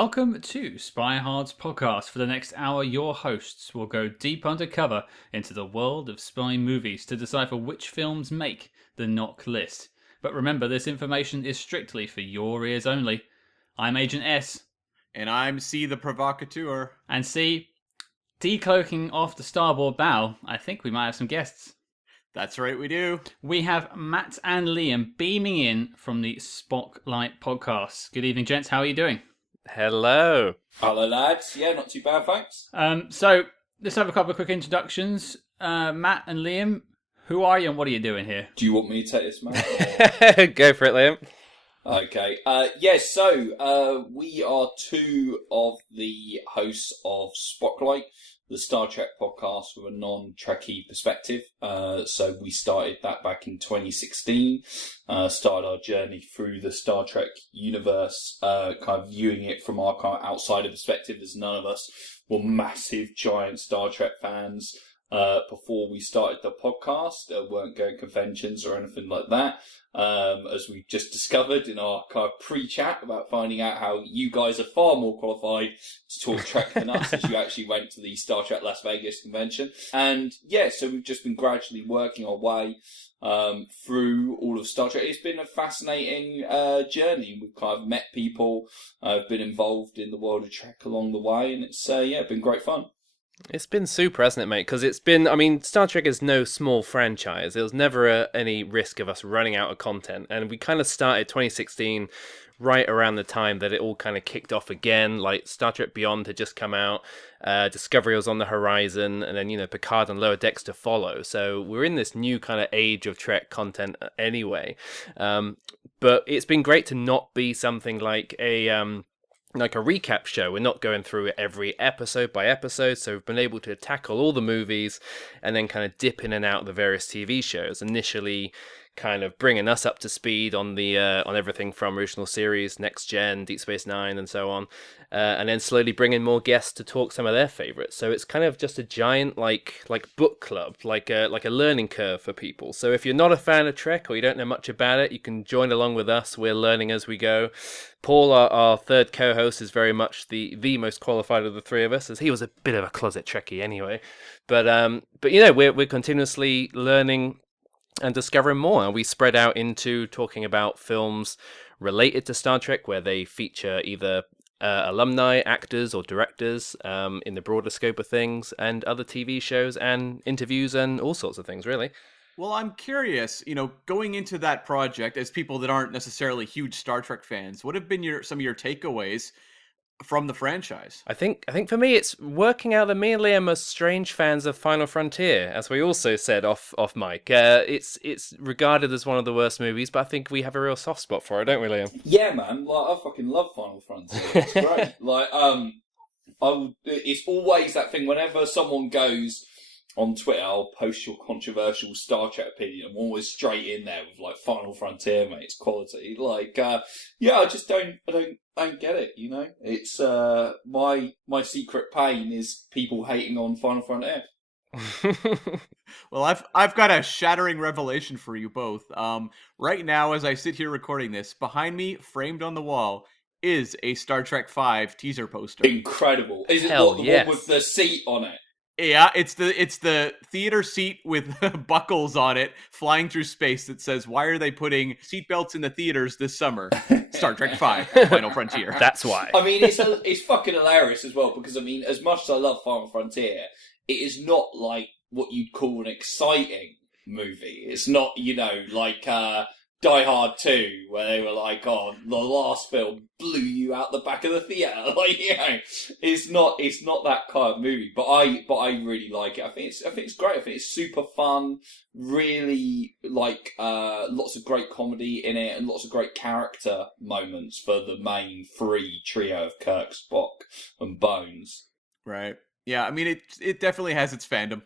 Welcome to Spy Hard's podcast. For the next hour, your hosts will go deep undercover into the world of spy movies to decipher which films make the knock list. But remember, this information is strictly for your ears only. I'm Agent S. And I'm C the Provocateur. And C, decloaking off the starboard bow, I think we might have some guests. That's right, we do. We have Matt and Liam beaming in from the Spocklight podcast. Good evening, gents. How are you doing? Hello. Hello, lads. Yeah, not too bad, thanks. So let's have a couple of quick introductions. Matt and Liam, who are you and what are you doing here? Do you want me to take this, Matt? Go for it, Liam. Okay. So we are two of the hosts of Spocklight, the Star Trek podcast with a non-Trekkie perspective. So we started that back in 2016, started our journey through the Star Trek universe, kind of viewing it from our kind of outsider perspective, as none of us were massive, giant Star Trek fans before we started the podcast. Weren't going to conventions or anything like that. As we just discovered in our kind of pre-chat about finding out how you guys are far more qualified to talk Trek than us, as you actually went to the Star Trek Las Vegas convention. And yeah, so we've just been gradually working our way through all of Star Trek. It's been a fascinating journey. We've kind of met people, been involved in the world of Trek along the way, and it's been great fun. It's been super, hasn't it, mate? Because Star Trek is no small franchise. There was never any risk of us running out of content. And we kind of started 2016 right around the time that it all kind of kicked off again. Like, Star Trek Beyond had just come out. Discovery was on the horizon. And then, Picard and Lower Decks to follow. So we're in this new kind of age of Trek content anyway. But it's been great to not be something like a recap show. We're not going through it every episode by episode, so we've been able to tackle all the movies and then kind of dip in and out of the various TV shows, initially kind of bringing us up to speed on the on everything from original series, Next Gen, Deep Space Nine, and so on, and then slowly bringing more guests to talk some of their favorites. So it's kind of just a giant like book club, like a learning curve for people. So if you're not a fan of Trek or you don't know much about it, you can join along with us. We're learning as we go. Paul, our third co-host, is very much the most qualified of the three of us, as he was a bit of a closet Trekkie anyway. But we're continuously learning and discovering more, and we spread out into talking about films related to Star Trek, where they feature either alumni, actors, or directors in the broader scope of things, and other TV shows and interviews and all sorts of things, really. Well, I'm curious, going into that project, as people that aren't necessarily huge Star Trek fans, what have been some of your takeaways from the franchise? I think for me, it's working out that me and Liam are strange fans of Final Frontier, as we also said off mic. It's regarded as one of the worst movies, but I think we have a real soft spot for it, don't we, Liam? Yeah, man. Like, I fucking love Final Frontier. It's great. It's always that thing. Whenever someone goes on Twitter, I'll post your controversial Star Trek opinion. I'm always straight in there with Final Frontier, mate. It's quality. I just don't get it. It's my secret pain is people hating on Final Frontier. Well, I've got a shattering revelation for you both. Right now, as I sit here recording this, behind me, framed on the wall, is a Star Trek V teaser poster. Incredible! Is it Hell, the yes. one with the seat on it? Yeah, it's the theater seat with buckles on it flying through space that says, "Why are they putting seatbelts in the theaters this summer?" Star Trek V, Final Frontier. That's why. I mean, it's fucking hilarious as well, because as much as I love Final Frontier, it is not like what you'd call an exciting movie. It's not, Die Hard 2, where they were like, "Oh, the last film blew you out the back of the theater." It's not that kind of movie. But I really like it. I think it's great. I think it's super fun. Really lots of great comedy in it, and lots of great character moments for the main three trio of Kirk, Spock, and Bones. Right. Yeah, I mean, it definitely has its fandom.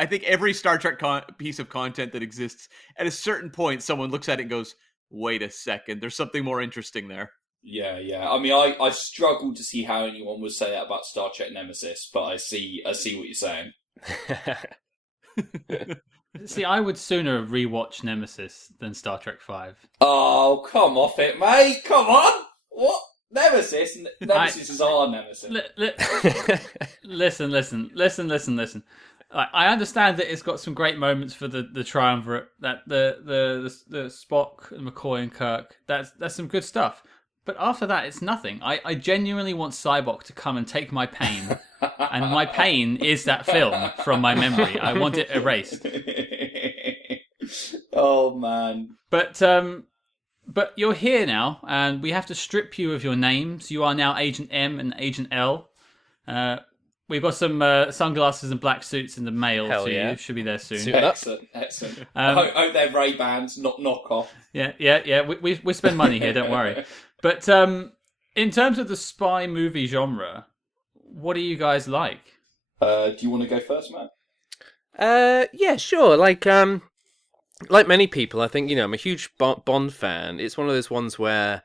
I think every Star Trek piece of content that exists, at a certain point, someone looks at it and goes, "Wait a second, there's something more interesting there." Yeah. I mean, I struggle to see how anyone would say that about Star Trek Nemesis, but I see what you're saying. See, I would sooner rewatch Nemesis than Star Trek V. Oh, come off it, mate! Come on! What? Nemesis is our nemesis. Listen. I understand that it's got some great moments for the triumvirate. That the Spock, McCoy, and Kirk. That's some good stuff. But after that, it's nothing. I genuinely want Cybok to come and take my pain, and my pain is that film from my memory. I want it erased. Oh man! But you're here now, and we have to strip you of your names. You are now Agent M and Agent L. We've got some sunglasses and black suits in the mail to you. Should be there soon. Excellent. I hope they're Ray-Bans, not knockoff. Yeah. We spend money here, don't worry. But in terms of the spy movie genre, what do you guys like? Do you want to go first, Matt? Yeah, sure. Like many people, I think, I'm a huge Bond fan. It's one of those ones where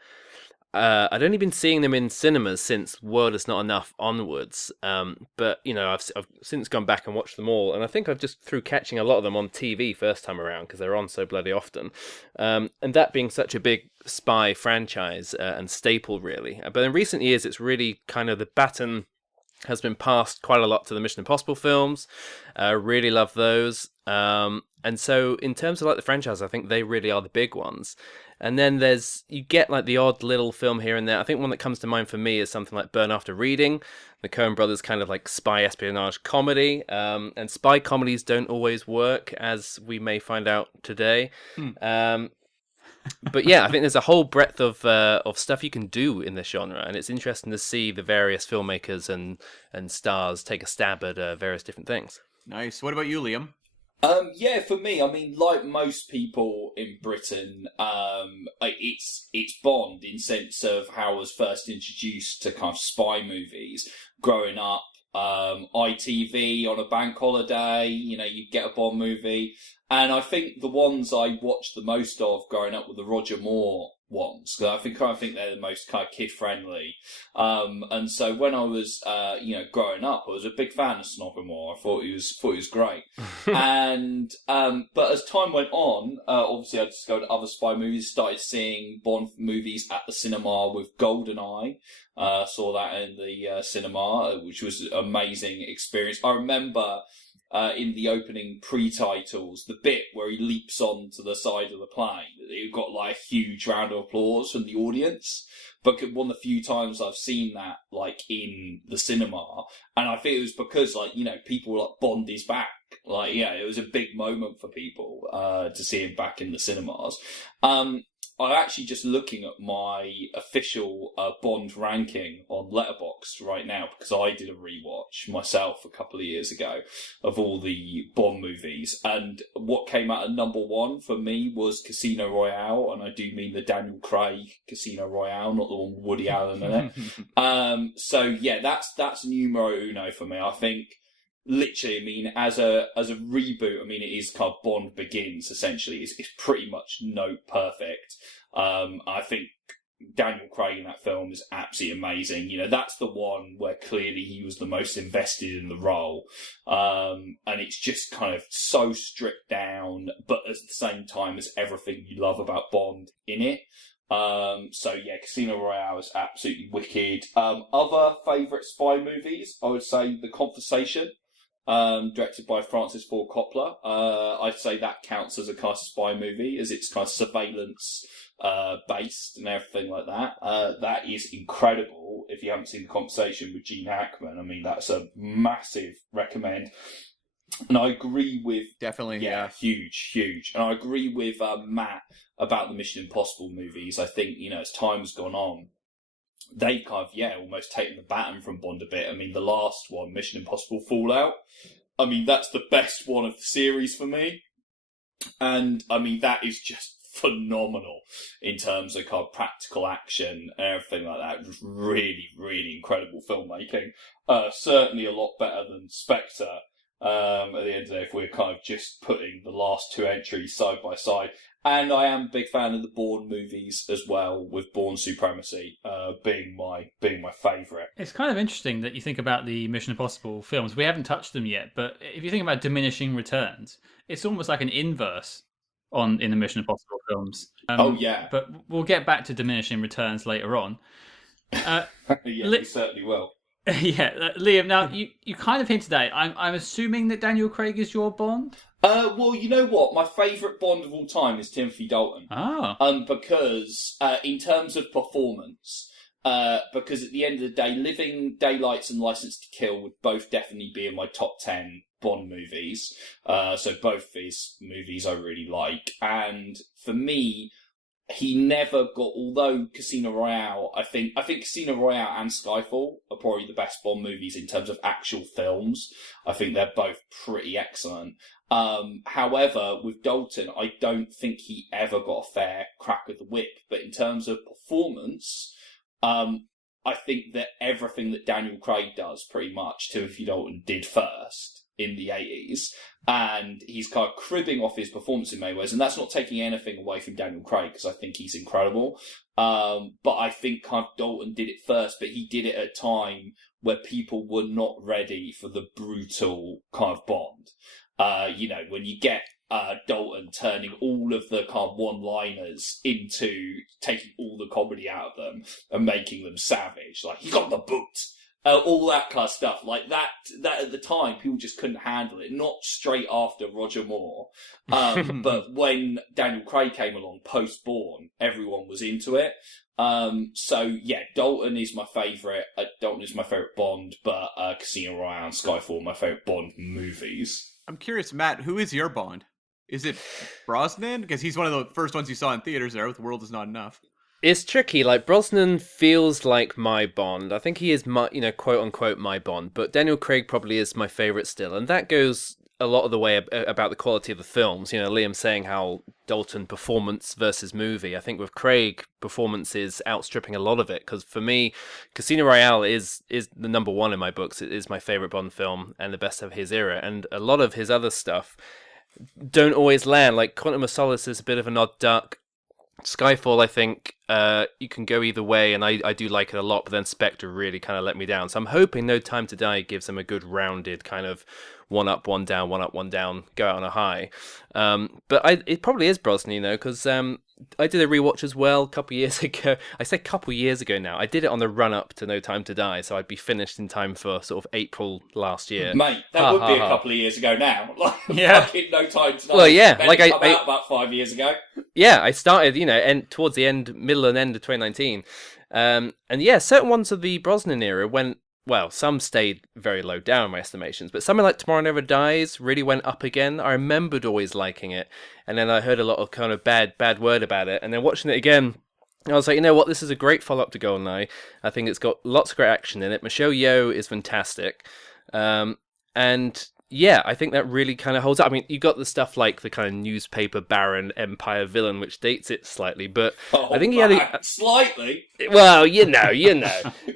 I'd only been seeing them in cinemas since World Is Not Enough onwards. But, I've since gone back and watched them all. And I think I've just, through catching a lot of them on TV first time around, because they're on so bloody often. And that being such a big spy franchise and staple, really. But in recent years, it's really kind of the baton has been passed quite a lot to the Mission Impossible films. Really love those. And so in terms of the franchise, I think they really are the big ones. And then you get the odd little film here and there. I think one that comes to mind for me is something like Burn After Reading, the Coen brothers kind of spy espionage comedy. And spy comedies don't always work, as we may find out today. But yeah, I think there's a whole breadth of stuff you can do in this genre, and it's interesting to see the various filmmakers and stars take a stab at various different things. Nice. What about you, Liam? Yeah, for me, like most people in Britain, it's Bond in sense of how I was first introduced to kind of spy movies growing up. ITV on a bank holiday, you'd get a Bond movie. And I think the ones I watched the most of growing up were the Roger Moore ones. I think they're the most kind of kid friendly. And so when I was, growing up, I was a big fan of Roger Moore. I thought he was great. And, but as time went on, obviously I discovered other spy movies, started seeing Bond movies at the cinema with GoldenEye. Saw that in the cinema, which was an amazing experience. I remember in the opening pre-titles, the bit where he leaps onto the side of the plane, it got a huge round of applause from the audience. But one of the few times I've seen that in the cinema, and I think it was because people were Bond is back. It was a big moment for people to see him back in the cinemas. I'm actually just looking at my official Bond ranking on Letterboxd right now, because I did a rewatch myself a couple of years ago of all the Bond movies. And what came out at number one for me was Casino Royale, and I do mean the Daniel Craig Casino Royale, not the one with Woody Allen in it. So yeah, that's numero uno for me. I think literally, as a reboot, it is kind of Bond Begins, essentially. It's pretty much note perfect. I think Daniel Craig in that film is absolutely amazing. That's the one where clearly he was the most invested in the role. And it's just kind of so stripped down, but at the same time as everything you love about Bond in it. So yeah, Casino Royale is absolutely wicked. Other favourite spy movies, I would say The Conversation. Directed by Francis Ford Coppola. I'd say that counts as a kind of spy movie, as it's kind of surveillance based and everything like that. That is incredible. If you haven't seen The Conversation with Gene Hackman, that's a massive recommend. And I agree with... Definitely, yeah. Huge. And I agree with Matt about the Mission Impossible movies. I think, as time has gone on, they've kind of, almost taken the baton from Bond a bit. The last one, Mission Impossible Fallout, that's the best one of the series for me. And, that is just phenomenal in terms of kind of practical action and everything like that. Just really, really incredible filmmaking. Certainly a lot better than Spectre. At the end of the day, if we're kind of just putting the last two entries side by side. And I am a big fan of the Bourne movies as well, with Bourne Supremacy being my favourite. It's kind of interesting that you think about the Mission Impossible films. We haven't touched them yet, but if you think about diminishing returns, it's almost like an inverse in the Mission Impossible films. Oh yeah, but we'll get back to diminishing returns later on. Uh, Yeah, Li- we certainly will. Liam. Now you kind of hinted at it. I'm assuming that Daniel Craig is your Bond. Well, you know what? My favourite Bond of all time is Timothy Dalton. Ah, Because in terms of performance, because at the end of the day, Living Daylights and License to Kill would both definitely be in my top 10 Bond movies. So both these movies I really like. And for me, he never got, although Casino Royale, I think Casino Royale and Skyfall are probably the best Bond movies in terms of actual films. I think they're both pretty excellent. However, with Dalton, I don't think he ever got a fair crack of the whip. But in terms of performance, I think that everything that Daniel Craig does, pretty much, Timothy Dalton did first in the 80s. And he's kind of cribbing off his performance in many ways. And that's not taking anything away from Daniel Craig, because I think he's incredible. But I think kind of Dalton did it first, but he did it at a time where people were not ready for the brutal kind of Bond. When you get Dalton turning all of the kind of one-liners into taking all the comedy out of them and making them savage, like, he got the boot, all that kind of stuff, like that at the time, people just couldn't handle it, not straight after Roger Moore, but when Daniel Craig came along, post-Bourne, everyone was into it. Dalton is my favourite. Dalton is my favourite Bond, but Casino Royale and Skyfall are my favourite Bond movies. I'm curious, Matt, who is your Bond? Is it Brosnan? Because he's one of the first ones you saw in theaters there with The World Is Not Enough. It's tricky. Like, Brosnan feels like my Bond. I think he is my, quote unquote, my Bond. But Daniel Craig probably is my favourite still. And that goes a lot of the way about the quality of the films. Liam saying how Dalton performance versus movie. I think with Craig, performance is outstripping a lot of it. Because for me, Casino Royale is the number one in my books. It is my favourite Bond film and the best of his era. And a lot of his other stuff don't always land. Like, Quantum of Solace is a bit of an odd duck. Skyfall, I think you can go either way, and I do like it a lot, but then Spectre really kind of let me down. So I'm hoping No Time to Die gives them a good rounded kind of one up, one down, one up, one down, go out on a high. But it probably is Brosnan, because I did a rewatch as well a couple years ago. I say couple years ago now. I did it on the run up to No Time to Die, so I'd be finished in time for sort of April last year. Mate, that would be a couple of years ago now. Like, Yeah. fucking No Time to Die. Well, yeah, Better like come out about 5 years ago. Yeah, I started, and towards the middle and end of 2019. And yeah, certain ones of the Brosnan era went, well, some stayed very low down in my estimations, but something like Tomorrow Never Dies really went up again. I remembered always liking it, and then I heard a lot of kind of bad word about it, and then watching it again, I was like, you know what, this is a great follow-up to GoldenEye. I think it's got lots of great action in it. Michelle Yeoh is fantastic. And yeah, I think that really kind of holds up. I mean, you got the stuff like the kind of newspaper baron empire villain, which dates it slightly, but I think he had slightly. Well, you know.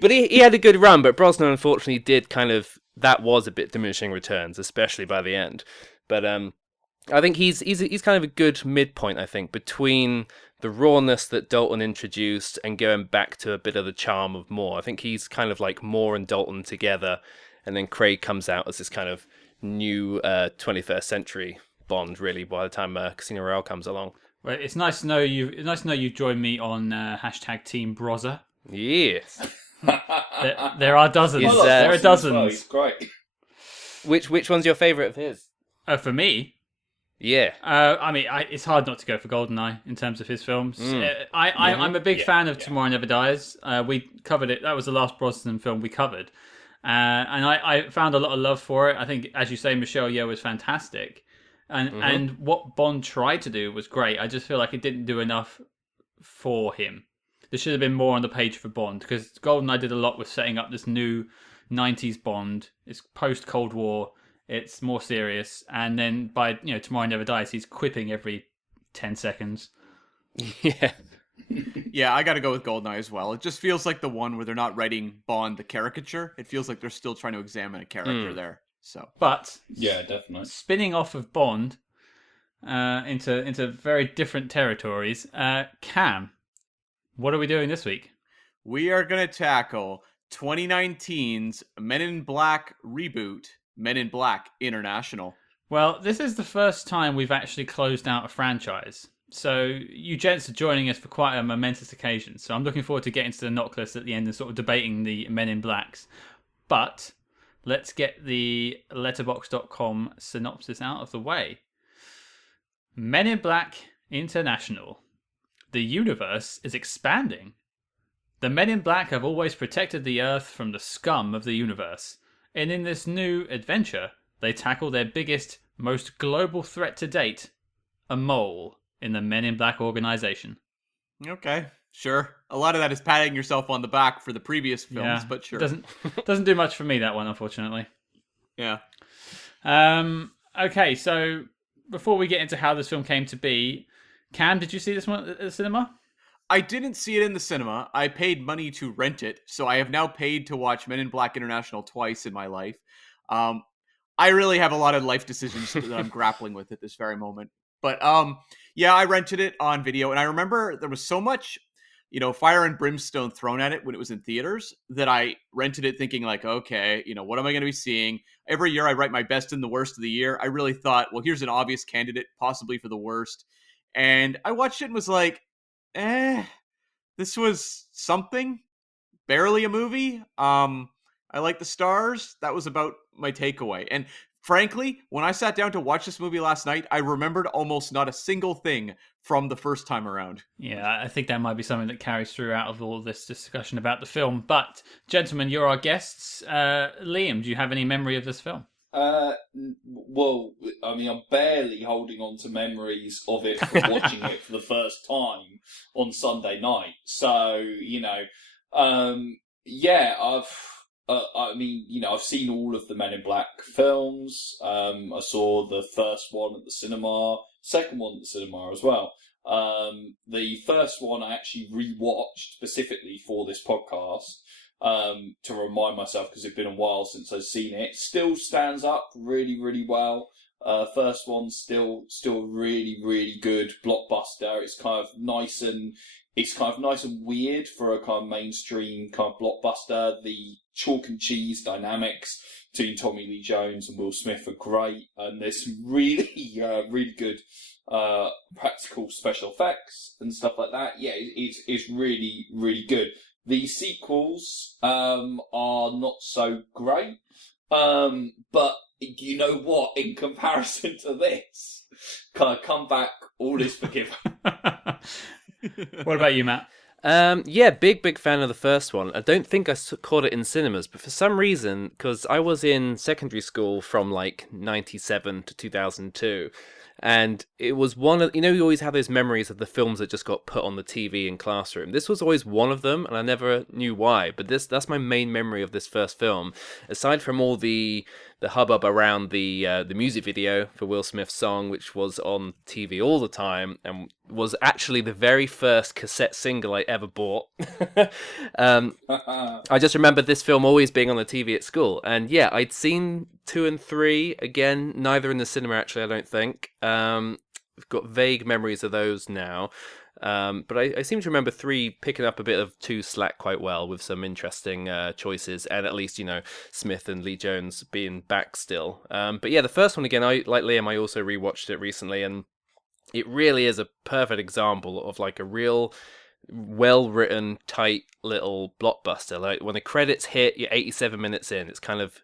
But he had a good run, but Brosnan unfortunately did that was a bit diminishing returns, especially by the end. But I think he's kind of a good midpoint, I think, between the rawness that Dalton introduced and going back to a bit of the charm of Moore. I think he's kind of like Moore and Dalton together, and then Craig comes out as this kind of new 21st century Bond, really, by the time Casino Royale comes along. well, it's nice to know you've joined me on hashtag Team Brozza. Yes. There are dozens. There are dozens. Well, he's great. Which one's your favourite of his? For me, Yeah. it's hard not to go for GoldenEye in terms of his films. I'm a big fan of Tomorrow Never Dies. We covered it. That was the last Brosnan film we covered. And I found a lot of love for it. I think, as you say, Michelle Yeoh was fantastic. And what Bond tried to do was great. I just feel like it didn't do enough for him. There should have been more on the page for Bond, because GoldenEye did a lot with setting up this new 90s Bond. It's post-Cold War. It's more serious. And then by, Tomorrow Never Dies, he's quipping every 10 seconds. Yeah. Yeah, I got to go with GoldenEye as well. It just feels like the one where they're not writing Bond the caricature. It feels like they're still trying to examine a character there. So, but yeah, definitely spinning off of Bond into very different territories. Cam, what are we doing this week? we are going to tackle 2019's Men in Black reboot, Men in Black International. Well, this is the first time we've actually closed out a franchise. So you gents are joining us for quite a momentous occasion. So I'm looking forward to getting to the knock list at the end and sort of debating the Men in Blacks. But let's get the letterbox.com synopsis out of the way. Men in Black International. The universe is expanding. The Men in Black have always protected the Earth from the scum of the universe. And in this new adventure, they tackle their biggest, most global threat to date, a mole in the Men in Black organization. Okay, sure. A lot of that is patting yourself on the back for the previous films, but sure. Doesn't do much for me, that one, unfortunately. Yeah. Okay, so before we get into how this film came to be, Cam, did you see this one at the cinema? I didn't see it in the cinema. I paid money to rent it, so I have now paid to watch Men in Black International twice in my life. I really have a lot of life decisions that I'm grappling with at this very moment. But yeah, I rented it on video, and I remember there was so much, fire and brimstone thrown at it when it was in theaters that I rented it thinking like, okay, what am I going to be seeing? Every year I write my best and the worst of the year. I really thought, well, here's an obvious candidate, possibly for the worst. And I watched it and was like, this was something, barely a movie. I like the stars. That was about my takeaway. And frankly, when I sat down to watch this movie last night, I remembered almost not a single thing from the first time around. Yeah, I think that might be something that carries through out of all this discussion about the film. But, gentlemen, you're our guests. Liam, do you have any memory of this film? Well, I mean, I'm barely holding on to memories of it from watching it for the first time on Sunday night. So, yeah, I've seen all of the Men in Black films. I saw the first one at the cinema, second one at the cinema as well. The first one I actually rewatched specifically for this podcast. To remind myself, because it's been a while since I've seen it. It still stands up really, really well. First one's still really, really good blockbuster. It's kind of nice and weird for a kind of mainstream kind of blockbuster. The chalk and cheese dynamics between Tommy Lee Jones and Will Smith are great, and there's some really, really good practical special effects and stuff like that. Yeah, it's really, really good. The sequels are not so great, but you know what? In comparison to this, kind of come back, all is forgiven. What about you, Matt? Yeah, big fan of the first one. I don't think I caught it in cinemas, but for some reason, because I was in secondary school from like 97 to 2002, and it was one of, you always have those memories of the films that just got put on the TV in classroom. This was always one of them, and I never knew why, but that's my main memory of this first film. Aside from all the hubbub around the music video for Will Smith's song, which was on TV all the time, and was actually the very first cassette single I ever bought. I just remember this film always being on the TV at school. And yeah, I'd seen 2 and 3, again, neither in the cinema actually, I don't think. I've got vague memories of those now. But I seem to remember 3 picking up a bit of 2 slack quite well with some interesting choices, and at least, Smith and Lee Jones being back still. But yeah, the first one, again, like Liam, I also rewatched it recently, and it really is a perfect example of like a real well-written, tight little blockbuster. Like when the credits hit, you're 87 minutes in. It's kind of,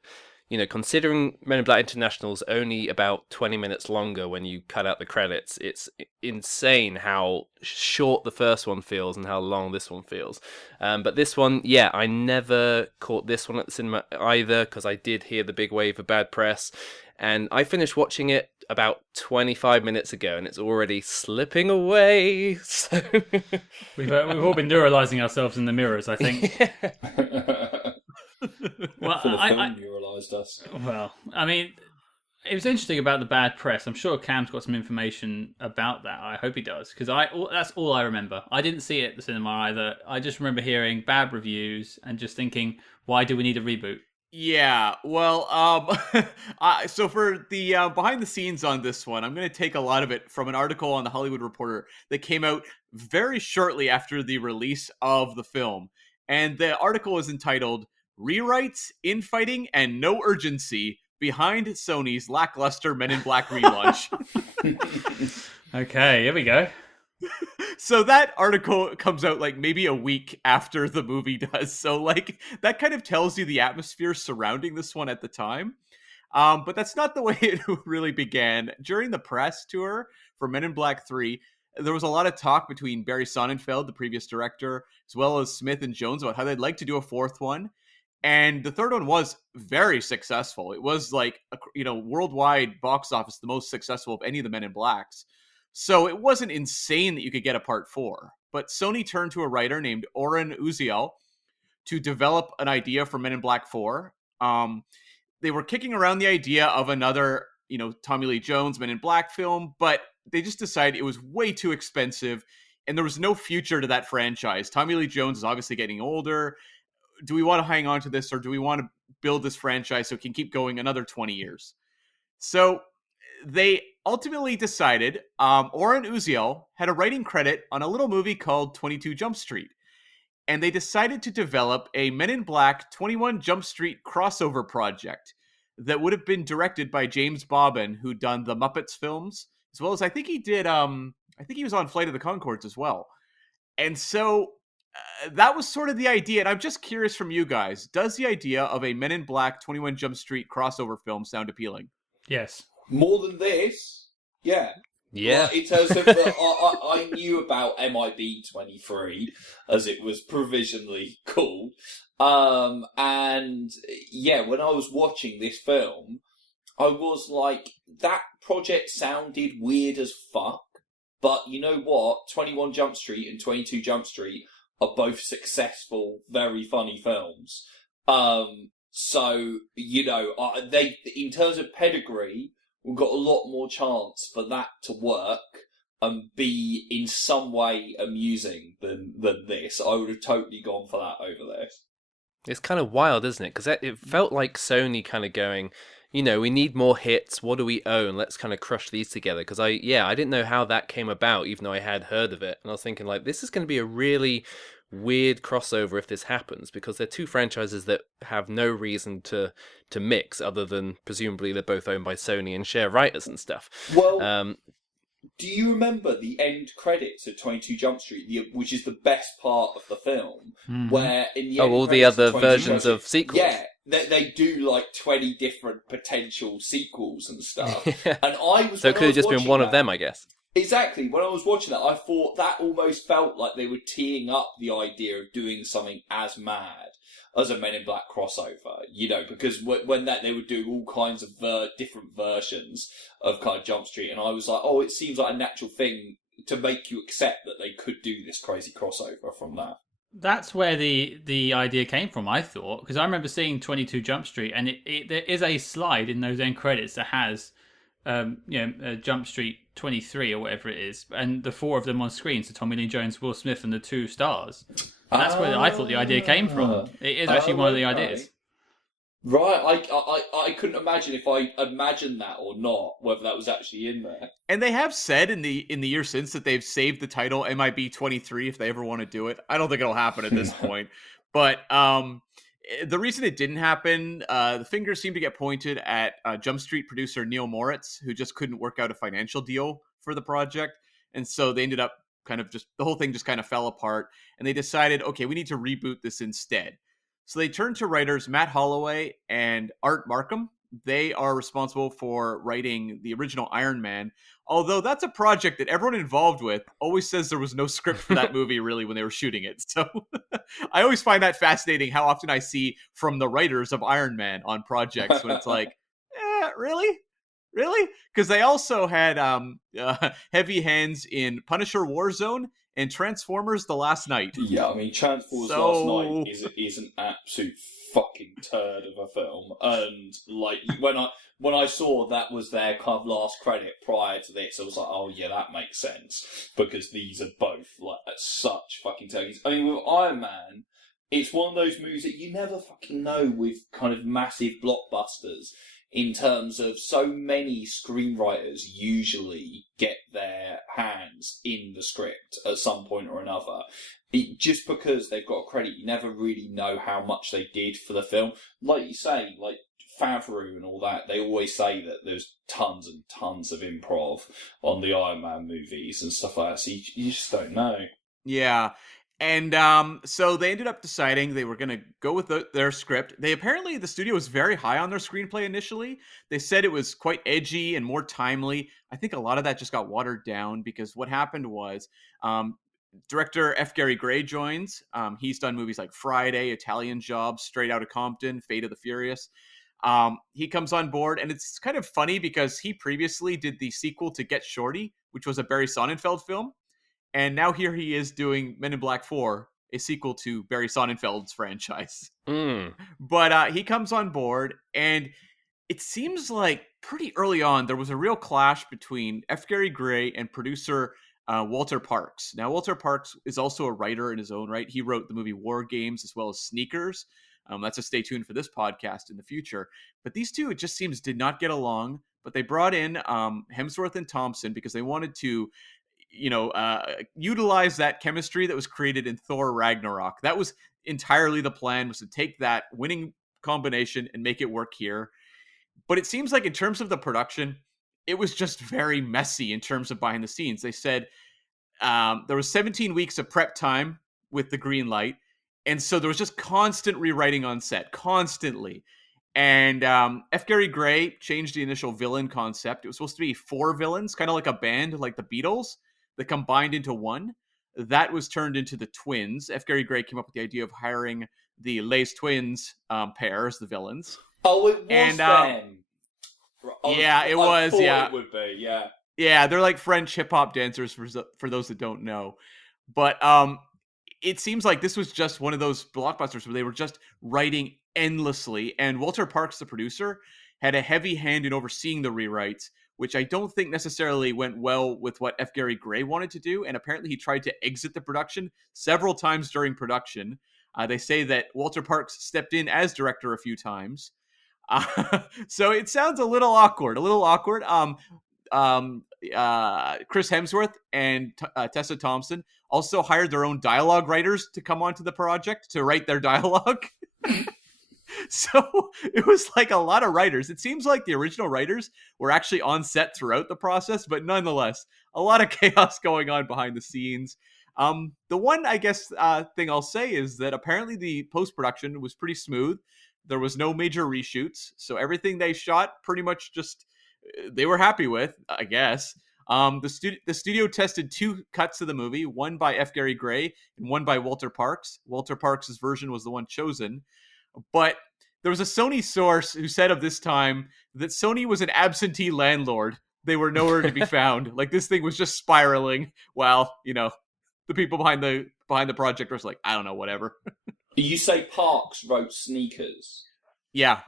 considering Men in Black International's only about 20 minutes longer when you cut out the credits, it's insane how short the first one feels and how long this one feels. But this one, yeah, I never caught this one at the cinema either, because I did hear the big wave of bad press. And I finished watching it about 25 minutes ago, and it's already slipping away. So we've all been neuralizing ourselves in the mirrors, I think. Well, the film neuralized us. Well, I mean, it was interesting about the bad press. I'm sure Cam's got some information about that. I hope he does, because that's all I remember. I didn't see it at the cinema either. I just remember hearing bad reviews and just thinking, why do we need a reboot? Yeah, well, so for the behind the scenes on this one, I'm going to take a lot of it from an article on The Hollywood Reporter that came out very shortly after the release of the film. And the article is entitled, Rewrites, Infighting, and No Urgency Behind Sony's Lackluster Men in Black Relaunch. Okay, here we go. So that article comes out like maybe a week after the movie does. So like that kind of tells you the atmosphere surrounding this one at the time. But that's not the way it really began. During the press tour for Men in Black 3, there was a lot of talk between Barry Sonnenfeld, the previous director, as well as Smith and Jones about how they'd like to do a fourth one. And the third one was very successful. It was like, worldwide box office, the most successful of any of the Men in Blacks. So it wasn't insane that you could get a part 4. But Sony turned to a writer named Oren Uziel to develop an idea for Men in Black 4. They were kicking around the idea of another, Tommy Lee Jones Men in Black film, but they just decided it was way too expensive and there was no future to that franchise. Tommy Lee Jones is obviously getting older. Do we want to hang on to this, or do we want to build this franchise so it can keep going another 20 years? So they ultimately decided, Oren Uziel had a writing credit on a little movie called 22 Jump Street. And they decided to develop a Men in Black 21 Jump Street crossover project that would have been directed by James Bobbin, who'd done the Muppets films, as well as I think he did, I think he was on Flight of the Conchords as well. And so that was sort of the idea. And I'm just curious from you guys, does the idea of a Men in Black 21 Jump Street crossover film sound appealing? Yes. More than this? Yeah. Yeah. Like, in terms of, I knew about MIB 23, as it was provisionally called. And yeah, when I was watching this film, I was like, that project sounded weird as fuck. But you know what? 21 Jump Street and 22 Jump Street are both successful, very funny films. So, they, in terms of pedigree, we've got a lot more chance for that to work and be in some way amusing than this. I would have totally gone for that over this. It's kind of wild, isn't it? Because it felt like Sony kind of going, we need more hits. What do we own? Let's kind of crush these together. Because I didn't know how that came about, even though I had heard of it. And I was thinking, like, this is going to be a really weird crossover if this happens, because they're two franchises that have no reason to mix, other than presumably they're both owned by Sony and share writers and stuff. Well, do you remember the end credits of 22 Jump Street, which is the best part of the film, where in the end all the other versions of sequels? Yeah, they do like 20 different potential sequels and stuff. And I was so it could have just been one of them, I guess. Exactly. When I was watching that, I thought that almost felt like they were teeing up the idea of doing something as mad as a Men in Black crossover, because when they would do all kinds of different versions of kind of Jump Street, and I was like, oh, it seems like a natural thing to make you accept that they could do this crazy crossover from that. That's where the idea came from, I thought, because I remember seeing 22 Jump Street, and there is a slide in those end credits that has, Jump Street 23 or whatever it is, and the four of them on screen, so Tommy Lee Jones, Will Smith, and the two stars. And that's where I thought the idea came from. It is actually one of the ideas. Right, I couldn't imagine if I imagined that or not, whether that was actually in there. And they have said in the year since that they've saved the title MIB 23 if they ever want to do it. I don't think it'll happen at this point. But the reason it didn't happen, the fingers seem to get pointed at Jump Street producer Neil Moritz, who just couldn't work out a financial deal for the project. And so they ended up the whole thing just kind of fell apart. And they decided, okay, we need to reboot this instead. So they turned to writers Matt Holloway and Art Markham. They are responsible for writing the original Iron Man, although that's a project that everyone involved with always says there was no script for that movie really when they were shooting it. So I always find that fascinating how often I see from the writers of Iron Man on projects when it's like, really? Really? Because they also had heavy hands in Punisher Warzone and Transformers The Last Night. Yeah, I mean, Transformers Last Night is an absolute fucking turd of a film. And, like, when I saw that was their kind of last credit prior to this, I was like, oh, yeah, that makes sense. Because these are both, like, such fucking turkeys. I mean, with Iron Man, it's one of those movies that you never fucking know with kind of massive blockbusters, in terms of so many screenwriters usually get their hands in the script at some point or another. Just because they've got a credit, you never really know how much they did for the film. Like you say, like Favreau and all that, they always say that there's tons and tons of improv on the Iron Man movies and stuff like that. So you just don't know. Yeah. And so they ended up deciding they were going to go with their script. The studio was very high on their screenplay initially. They said it was quite edgy and more timely. I think a lot of that just got watered down because what happened was director F. Gary Gray joins. He's done movies like Friday, Italian Job, Straight Outta Compton, Fate of the Furious. He comes on board, and it's kind of funny because he previously did the sequel to Get Shorty, which was a Barry Sonnenfeld film. And now here he is doing Men in Black 4, a sequel to Barry Sonnenfeld's franchise. But he comes on board, and it seems like pretty early on there was a real clash between F. Gary Gray and producer Walter Parks. Now, Walter Parks is also a writer in his own right. He wrote the movie War Games as well as Sneakers. That's a stay tuned for this podcast in the future. But these two, it just seems, did not get along. But they brought in Hemsworth and Thompson because they wanted to utilize that chemistry that was created in Thor Ragnarok. That was entirely the plan, was to take that winning combination and make it work here. But it seems like in terms of the production, it was just very messy in terms of behind the scenes. They said there was 17 weeks of prep time with the green light. And so there was just constant rewriting on set, constantly. And F. Gary Gray changed the initial villain concept. It was supposed to be 4 villains, kind of like a band like the Beatles, that combined into one. That was turned into the twins. F. Gary Gray came up with the idea of hiring the Les Twins pair as the villains. Oh, it was them. It was. It would be, yeah. Yeah, they're like French hip-hop dancers for those that don't know. But it seems like this was just one of those blockbusters where they were just writing endlessly. And Walter Parks, the producer, had a heavy hand in overseeing the rewrites, which I don't think necessarily went well with what F. Gary Gray wanted to do. And apparently he tried to exit the production several times during production. They say that Walter Parks stepped in as director a few times. So it sounds a little awkward. Chris Hemsworth and Tessa Thompson also hired their own dialogue writers to come onto the project to write their dialogue. So it was like a lot of writers. It seems like the original writers were actually on set throughout the process, but nonetheless, a lot of chaos going on behind the scenes. The one, I guess, thing I'll say is that apparently the post-production was pretty smooth. There was no major reshoots, so everything they shot pretty much just they were happy with, I guess. The studio tested 2 cuts of the movie, one by F. Gary Gray and one by Walter Parks. Walter Parks' version was the one chosen. But there was a Sony source who said of this time that Sony was an absentee landlord. They were nowhere to be found. Like, this thing was just spiraling while, the people behind the project were like, I don't know, whatever. You say Parks wrote Sneakers? Yeah.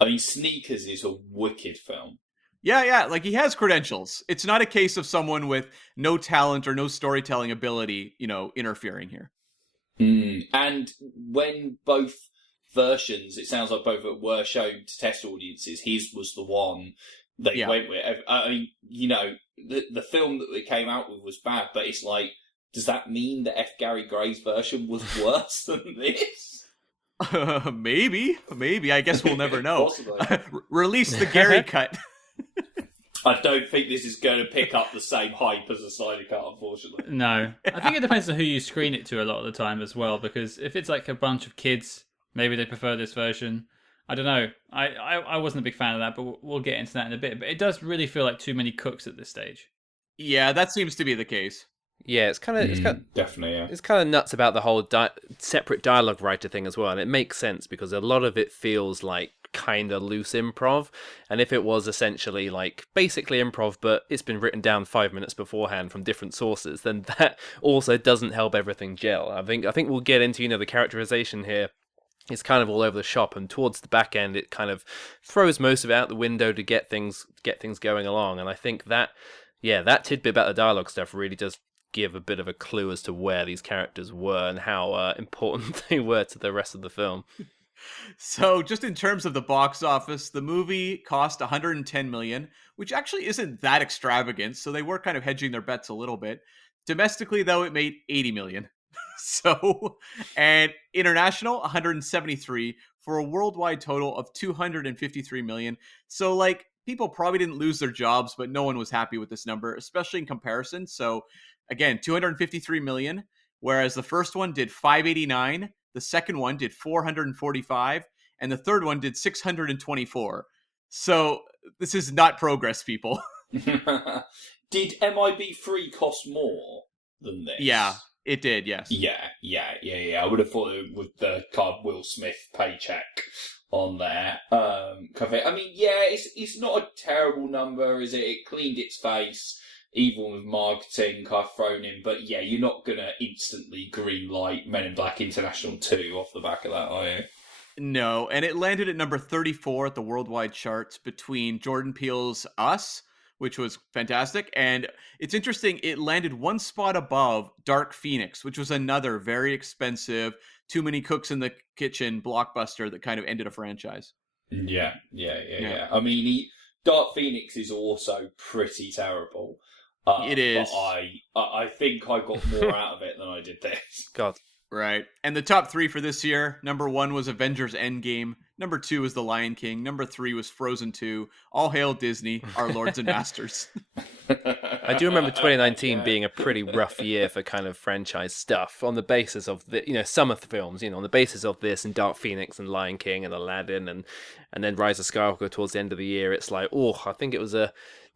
I mean, Sneakers is a wicked film. Yeah, like he has credentials. It's not a case of someone with no talent or no storytelling ability, interfering here. And when both versions, it sounds like both were shown to test audiences, his was the one they went with. I mean, the film that they came out with was bad, but it's like, does that mean that F. Gary Gray's version was worse than this? Maybe. I guess we'll never know. Release the Gary cut. I don't think this is going to pick up the same hype as a Snyder cut, unfortunately. No. I think it depends on who you screen it to a lot of the time as well, because if it's like a bunch of kids, maybe they prefer this version. I don't know. I wasn't a big fan of that, but we'll get into that in a bit. But it does really feel like too many cooks at this stage. Yeah, that seems to be the case. Yeah, it's kind of definitely. Yeah. It's kind of nuts about the whole separate dialogue writer thing as well, and it makes sense because a lot of it feels like kind of loose improv, and if it was essentially like basically improv, but it's been written down 5 minutes beforehand from different sources, then that also doesn't help everything gel. I think we'll get into the characterization here. It's kind of all over the shop, and towards the back end, it kind of throws most of it out the window to get things going along. And I think that tidbit about the dialogue stuff really does give a bit of a clue as to where these characters were and how important they were to the rest of the film. So just in terms of the box office, the movie cost $110 million, which actually isn't that extravagant. So they were kind of hedging their bets a little bit. Domestically, though, it made $80 million. And international, $173 for a worldwide total of 253 million. So like people probably didn't lose their jobs, but no one was happy with this number, especially in comparison. So again, 253 million, whereas the first one did 589, the second one did 445, and the third one did 624. So this is not progress, people. Did MIB3 cost more than this? Yeah, it did, yes. Yeah. I would have thought it with the kind of Will Smith paycheck on there. I mean, yeah, it's not a terrible number, is it? It cleaned its face, even with marketing kind of thrown in. But yeah, you're not going to instantly greenlight Men in Black International 2 off the back of that, are you? No, and it landed at number 34 at the worldwide charts between Jordan Peele's Us, which was fantastic. And it's interesting, it landed one spot above Dark Phoenix, which was another very expensive, too many cooks in the kitchen blockbuster that kind of ended a franchise. Yeah. I mean, Dark Phoenix is also pretty terrible. It is. But I think I got more out of it than I did this. God. Right. And the top three for this year, number 1 was Avengers Endgame. Number 2 was The Lion King. Number 3 was Frozen 2. All hail Disney, our lords and masters. I do remember 2019 being a pretty rough year for kind of franchise stuff on the basis of the, some of the films, on the basis of this and Dark Phoenix and Lion King and Aladdin and then Rise of Skywalker towards the end of the year. It's like, I think it was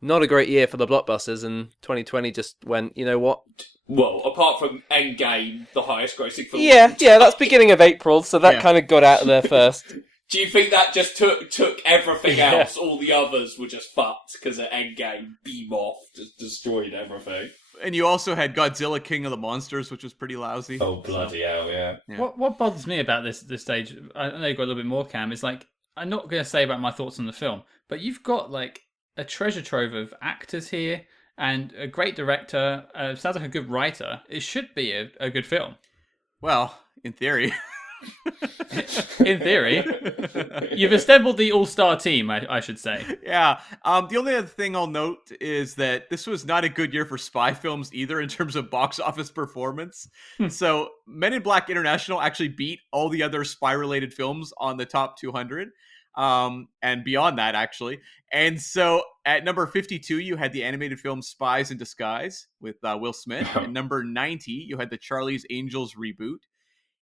not a great year for the blockbusters, and 2020 just went, you know what? Well, apart from Endgame, the highest grossing film. Yeah, that's beginning of April, so that kind of got out of there first. Do you think that just took everything else? All the others were just fucked because of Endgame, Beam-Off, just destroyed everything. And you also had Godzilla King of the Monsters, which was pretty lousy. Oh, bloody hell, yeah. What bothers me about this stage, I know you've got a little bit more, Cam, is like, I'm not going to say about my thoughts on the film, but you've got like a treasure trove of actors here and a great director, sounds like a good writer. It should be a good film. Well, in theory. In theory. You've assembled the all-star team, I should say. Yeah. The only other thing I'll note is that this was not a good year for spy films either in terms of box office performance. So Men in Black International actually beat all the other spy-related films on the top 200. And beyond that, actually. And so at number 52, you had the animated film Spies in Disguise with Will Smith. At number 90, you had the Charlie's Angels reboot.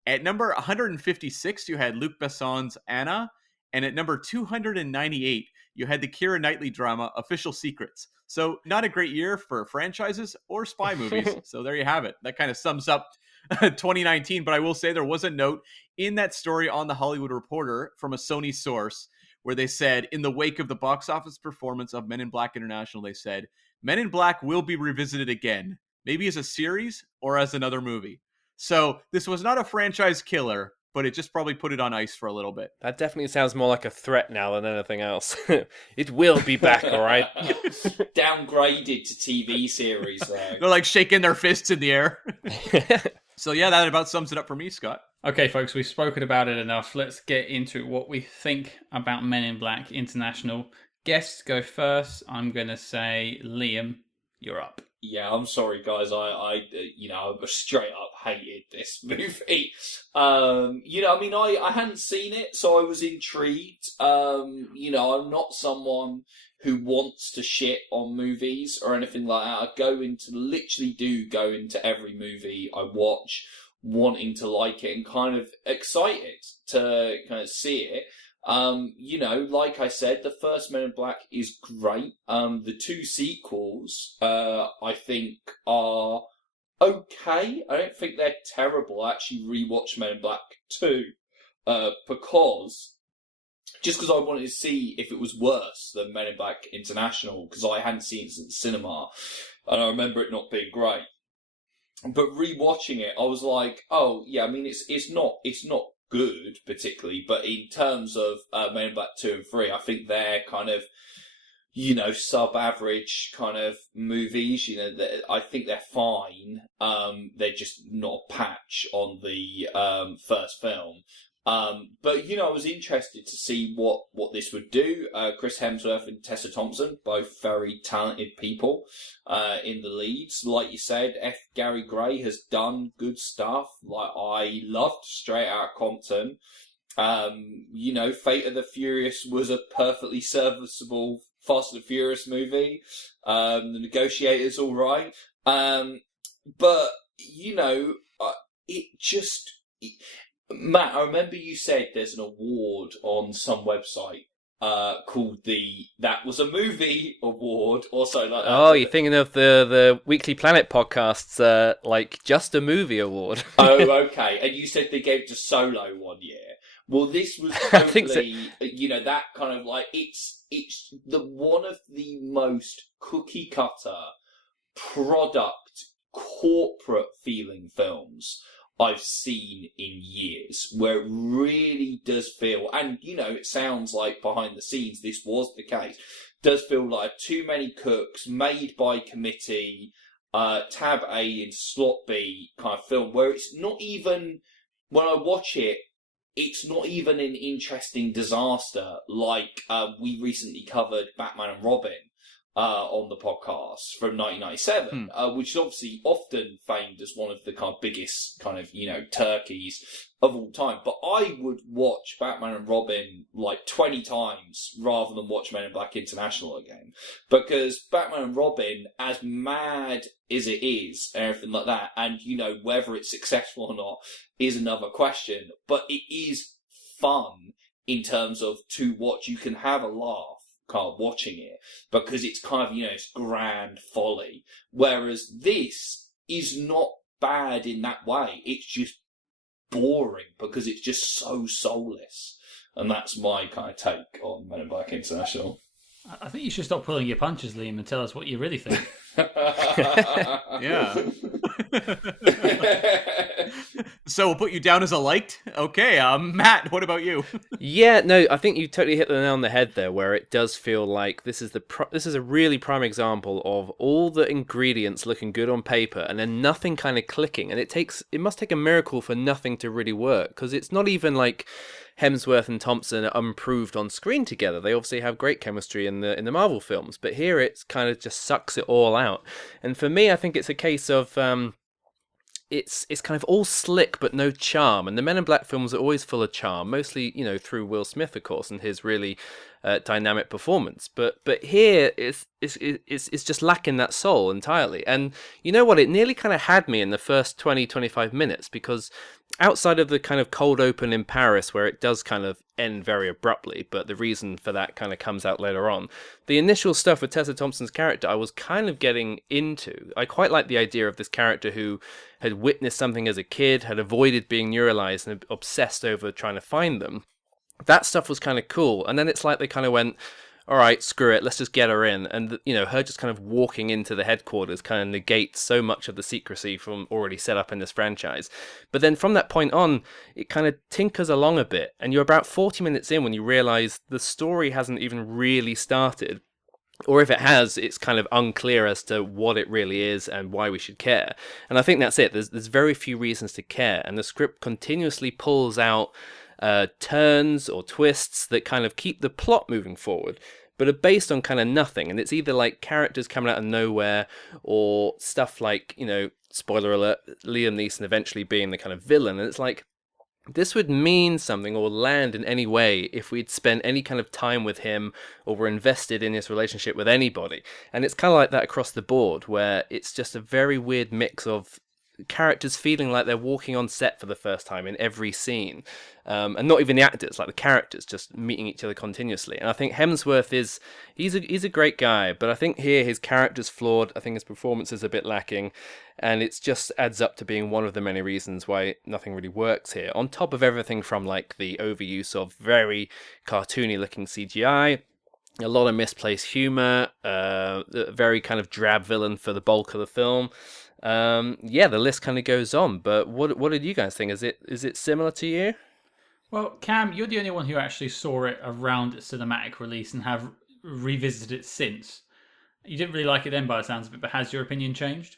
At number 156, you had Luc Besson's Anna. And at number 298, you had the Keira Knightley drama Official Secrets. So not a great year for franchises or spy movies. So there you have it. That kind of sums up 2019. But I will say there was a note in that story on The Hollywood Reporter from a Sony source where they said, in the wake of the box office performance of Men in Black International, they said, Men in Black will be revisited again, maybe as a series or as another movie. So this was not a franchise killer, but it just probably put it on ice for a little bit. That definitely sounds more like a threat now than anything else. It will be back, all right? Downgraded to TV series, though. They're like shaking their fists in the air. So yeah, that about sums it up for me, Scott. Okay, folks, we've spoken about it enough. Let's get into what we think about Men in Black International. Guests go first. I'm going to say, Liam, you're up. Yeah, I'm sorry, guys. I straight up hated this movie. I hadn't seen it, so I was intrigued. I'm not someone who wants to shit on movies or anything like that. I go into every movie I watch wanting to like it and kind of excited to kind of see it. Like I said, the first Men in Black is great. The two sequels, I think are okay. I don't think they're terrible. I actually rewatched Men in Black 2, because I wanted to see if it was worse than Men in Black International, because I hadn't seen it in the cinema, and I remember it not being great. But rewatching it, I was like, oh yeah, I mean it's not good particularly, but in terms of Men in Black 2 and 3, I think they're kind of, sub-average kind of movies. I think they're fine. They're just not a patch on the first film. But I was interested to see what this would do. Chris Hemsworth and Tessa Thompson, both very talented people in the leads. Like you said, F. Gary Gray has done good stuff. Like I loved Straight Outta Compton. Fate of the Furious was a perfectly serviceable Fast and Furious movie. The Negotiator's all right. But, Matt, I remember you said there's an award on some website called the That Was a Movie Award or something like that. Oh, you're thinking of the Weekly Planet podcast's Just a Movie Award. Oh, okay. And you said they gave it to Solo one year. Well, this was totally, I think so. That kind of like, it's the one of the most cookie cutter product corporate feeling films I've seen in years, where it really does feel, and it sounds like behind the scenes this was the case, does feel like too many cooks made by committee, tab A and slot B kind of film, where it's not even, when I watch it, it's not even an interesting disaster like we recently covered Batman and Robin on the podcast from 1997, which is obviously often famed as one of the kind of biggest kind of, turkeys of all time. But I would watch Batman and Robin like 20 times rather than watch Men in Black International again. Because Batman and Robin, as mad as it is and everything like that, and, whether it's successful or not is another question, but it is fun in terms of to watch. You can have a laugh kind of watching it because it's kind of, it's grand folly. Whereas this is not bad in that way. It's just boring because it's just so soulless. And that's my kind of take on Men in Black International. I think you should stop pulling your punches, Liam, and tell us what you really think. Yeah. So we'll put you down as a liked. Okay, Matt, what about you? Yeah, no, I think you totally hit the nail on the head there, where it does feel like this is a really prime example of all the ingredients looking good on paper and then nothing kind of clicking. And it must take a miracle for nothing to really work, because it's not even like Hemsworth and Thompson are improved on screen together. They obviously have great chemistry in the Marvel films, but here it's kind of just sucks it all out. And for me, I think it's a case of it's kind of all slick but no charm. And the Men in Black films are always full of charm, mostly through Will Smith, of course, and his really dynamic performance. But here it's just lacking that soul entirely. And you know what? It nearly kind of had me in the first 20-25 minutes, because outside of the kind of cold open in Paris, where it does kind of end very abruptly, but the reason for that kind of comes out later on, the initial stuff with Tessa Thompson's character I was kind of getting into. I quite like the idea of this character who had witnessed something as a kid, had avoided being neuralyzed, and obsessed over trying to find them. That stuff was kind of cool. And then it's like they kind of went, all right, screw it, let's just get her in. And, her just kind of walking into the headquarters kind of negates so much of the secrecy from already set up in this franchise. But then from that point on, it kind of tinkers along a bit. And you're about 40 minutes in when you realize the story hasn't even really started. Or if it has, it's kind of unclear as to what it really is and why we should care. And I think that's it. There's very few reasons to care. And the script continuously pulls out turns or twists that kind of keep the plot moving forward, but are based on kind of nothing. And it's either like characters coming out of nowhere, or stuff like, spoiler alert, Liam Neeson eventually being the kind of villain. And it's like, this would mean something or land in any way if we'd spent any kind of time with him or were invested in his relationship with anybody. And it's kind of like that across the board, where it's just a very weird mix of characters feeling like they're walking on set for the first time in every scene, and not even the actors, like the characters just meeting each other continuously. And I think Hemsworth he's a great guy, but I think here his character's flawed. I think his performance is a bit lacking, and it just adds up to being one of the many reasons why nothing really works here, on top of everything from like the overuse of very cartoony looking CGI, a lot of misplaced humor, a very kind of drab villain for the bulk of the film. The list kind of goes on, but what did you guys think? Is it similar to you? Well, Cam, you're the only one who actually saw it around its cinematic release and have revisited it since. You didn't really like it then by the sounds of it, but has your opinion changed?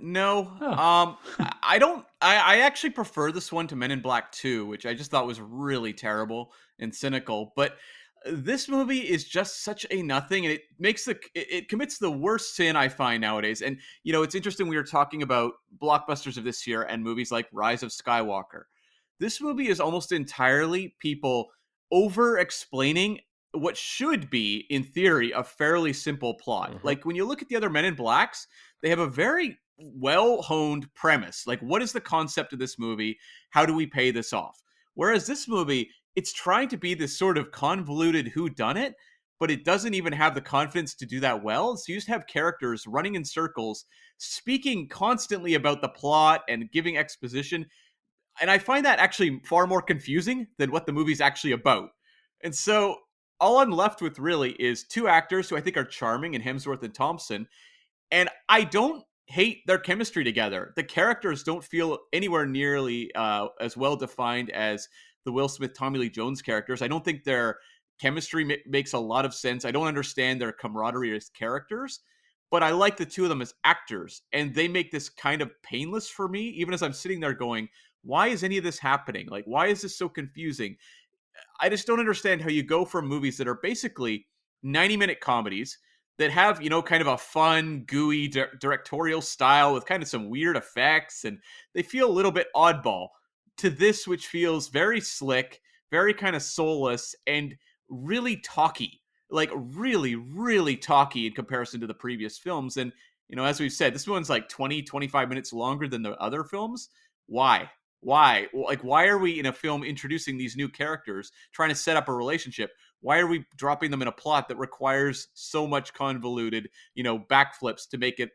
No. Oh. I don't. I actually prefer this one to Men in Black 2, which I just thought was really terrible and cynical. But this movie is just such a nothing, and it commits the worst sin I find nowadays. And it's interesting, we were talking about blockbusters of this year and movies like Rise of Skywalker. this movie is almost entirely people over-explaining what should be, in theory, a fairly simple plot. Mhm. Like, when you look at the other Men in Blacks, they have a very well-honed premise. Like, what is the concept of this movie? How do we pay this off? Whereas this movie, it's trying to be this sort of convoluted whodunit, but it doesn't even have the confidence to do that well. So you just have characters running in circles, speaking constantly about the plot and giving exposition. And I find that actually far more confusing than what the movie's actually about. And so all I'm left with really is two actors who I think are charming in Hemsworth and Thompson. And I don't hate their chemistry together. The characters don't feel anywhere nearly as well defined as the Will Smith, Tommy Lee Jones characters. I don't think their chemistry makes a lot of sense. I don't understand their camaraderie as characters, but I like the two of them as actors, and they make this kind of painless for me, even as I'm sitting there going, why is any of this happening? Like, why is this so confusing? I just don't understand how you go from movies that are basically 90-minute comedies that have, kind of a fun, gooey directorial style with kind of some weird effects, and they feel a little bit oddball, to this, which feels very slick, very kind of soulless, and really talky. Like, really, really talky in comparison to the previous films. And, as we've said, this one's like 20, 25 minutes longer than the other films. Why? Like, why are we in a film introducing these new characters, trying to set up a relationship? Why are we dropping them in a plot that requires so much convoluted, backflips to make it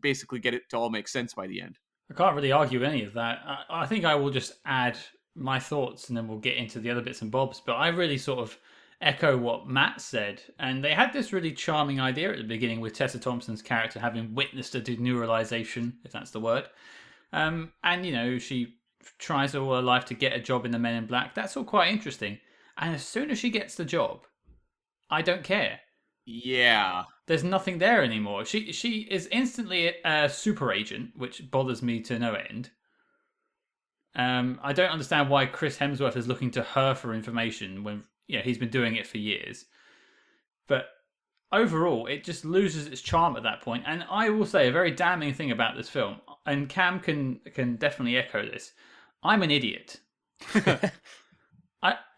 basically get it to all make sense by the end? I can't really argue any of that. I think I will just add my thoughts and then we'll get into the other bits and bobs. But I really sort of echo what Matt said. And they had this really charming idea at the beginning with Tessa Thompson's character having witnessed a deneuralization, if that's the word. And, she tries all her life to get a job in the Men in Black. That's all quite interesting. And as soon as she gets the job, I don't care. Yeah. There's nothing there anymore. She is instantly a super agent, which bothers me to no end. I don't understand why Chris Hemsworth is looking to her for information when he's been doing it for years. But overall, it just loses its charm at that point. And I will say a very damning thing about this film, and Cam can definitely echo this. I'm an idiot.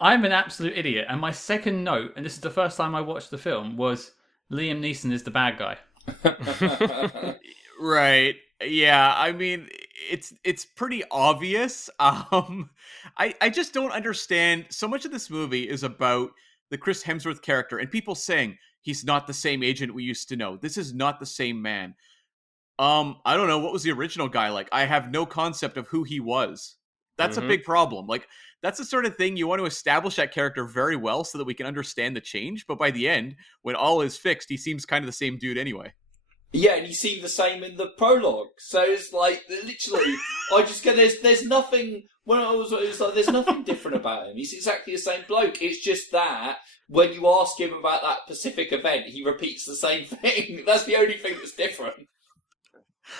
I'm an absolute idiot. And my second note, and this is the first time I watched the film, was Liam Neeson is the bad guy. Right. Yeah. I mean, it's pretty obvious. I just don't understand. So much of this movie is about the Chris Hemsworth character and people saying he's not the same agent we used to know. This is not the same man. I don't know. What was the original guy like? I have no concept of who he was. That's a big problem. Like, that's the sort of thing you want to establish that character very well so that we can understand the change. But by the end, when all is fixed, he seems kind of the same dude anyway. Yeah, and you see the same in the prologue. So it's like, literally, I just go, there's nothing, it's like, there's nothing different about him. He's exactly the same bloke. It's just that when you ask him about that specific event, he repeats the same thing. That's the only thing that's different.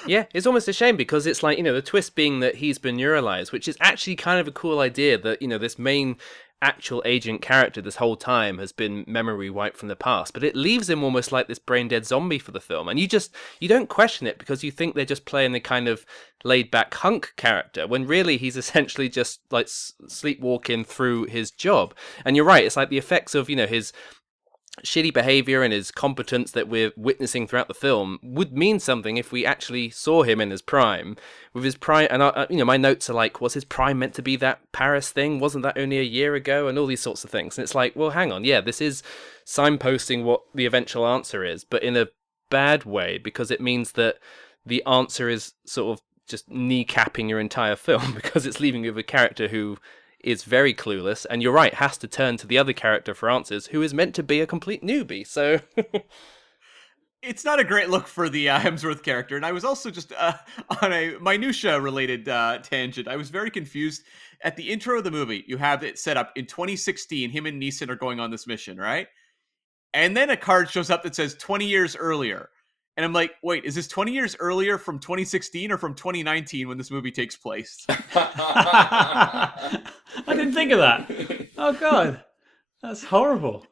Yeah, it's almost a shame because it's like, the twist being that he's been neuralyzed, which is actually kind of a cool idea that, this main actual agent character this whole time has been memory wiped from the past, but it leaves him almost like this brain dead zombie for the film. And you don't question it because you think they're just playing the kind of laid back hunk character when really he's essentially just like sleepwalking through his job. And you're right, it's like the effects of, his shitty behavior and his competence that we're witnessing throughout the film would mean something if we actually saw him in his prime. With his prime, and my notes are like, was his prime meant to be that Paris thing? Wasn't that only a year ago? And all these sorts of things. And it's like, well, hang on, yeah, this is signposting what the eventual answer is, but in a bad way, because it means that the answer is sort of just kneecapping your entire film because it's leaving you with a character who is very clueless, and you're right, has to turn to the other character for answers, who is meant to be a complete newbie. So it's not a great look for the Hemsworth character. And I was also just on a minutia-related tangent. I was very confused. At the intro of the movie, you have it set up in 2016. Him and Neeson are going on this mission, right? And then a card shows up that says 20 years earlier. And I'm like, wait, is this 20 years earlier from 2016 or from 2019 when this movie takes place? I didn't think of that. Oh, God. That's horrible.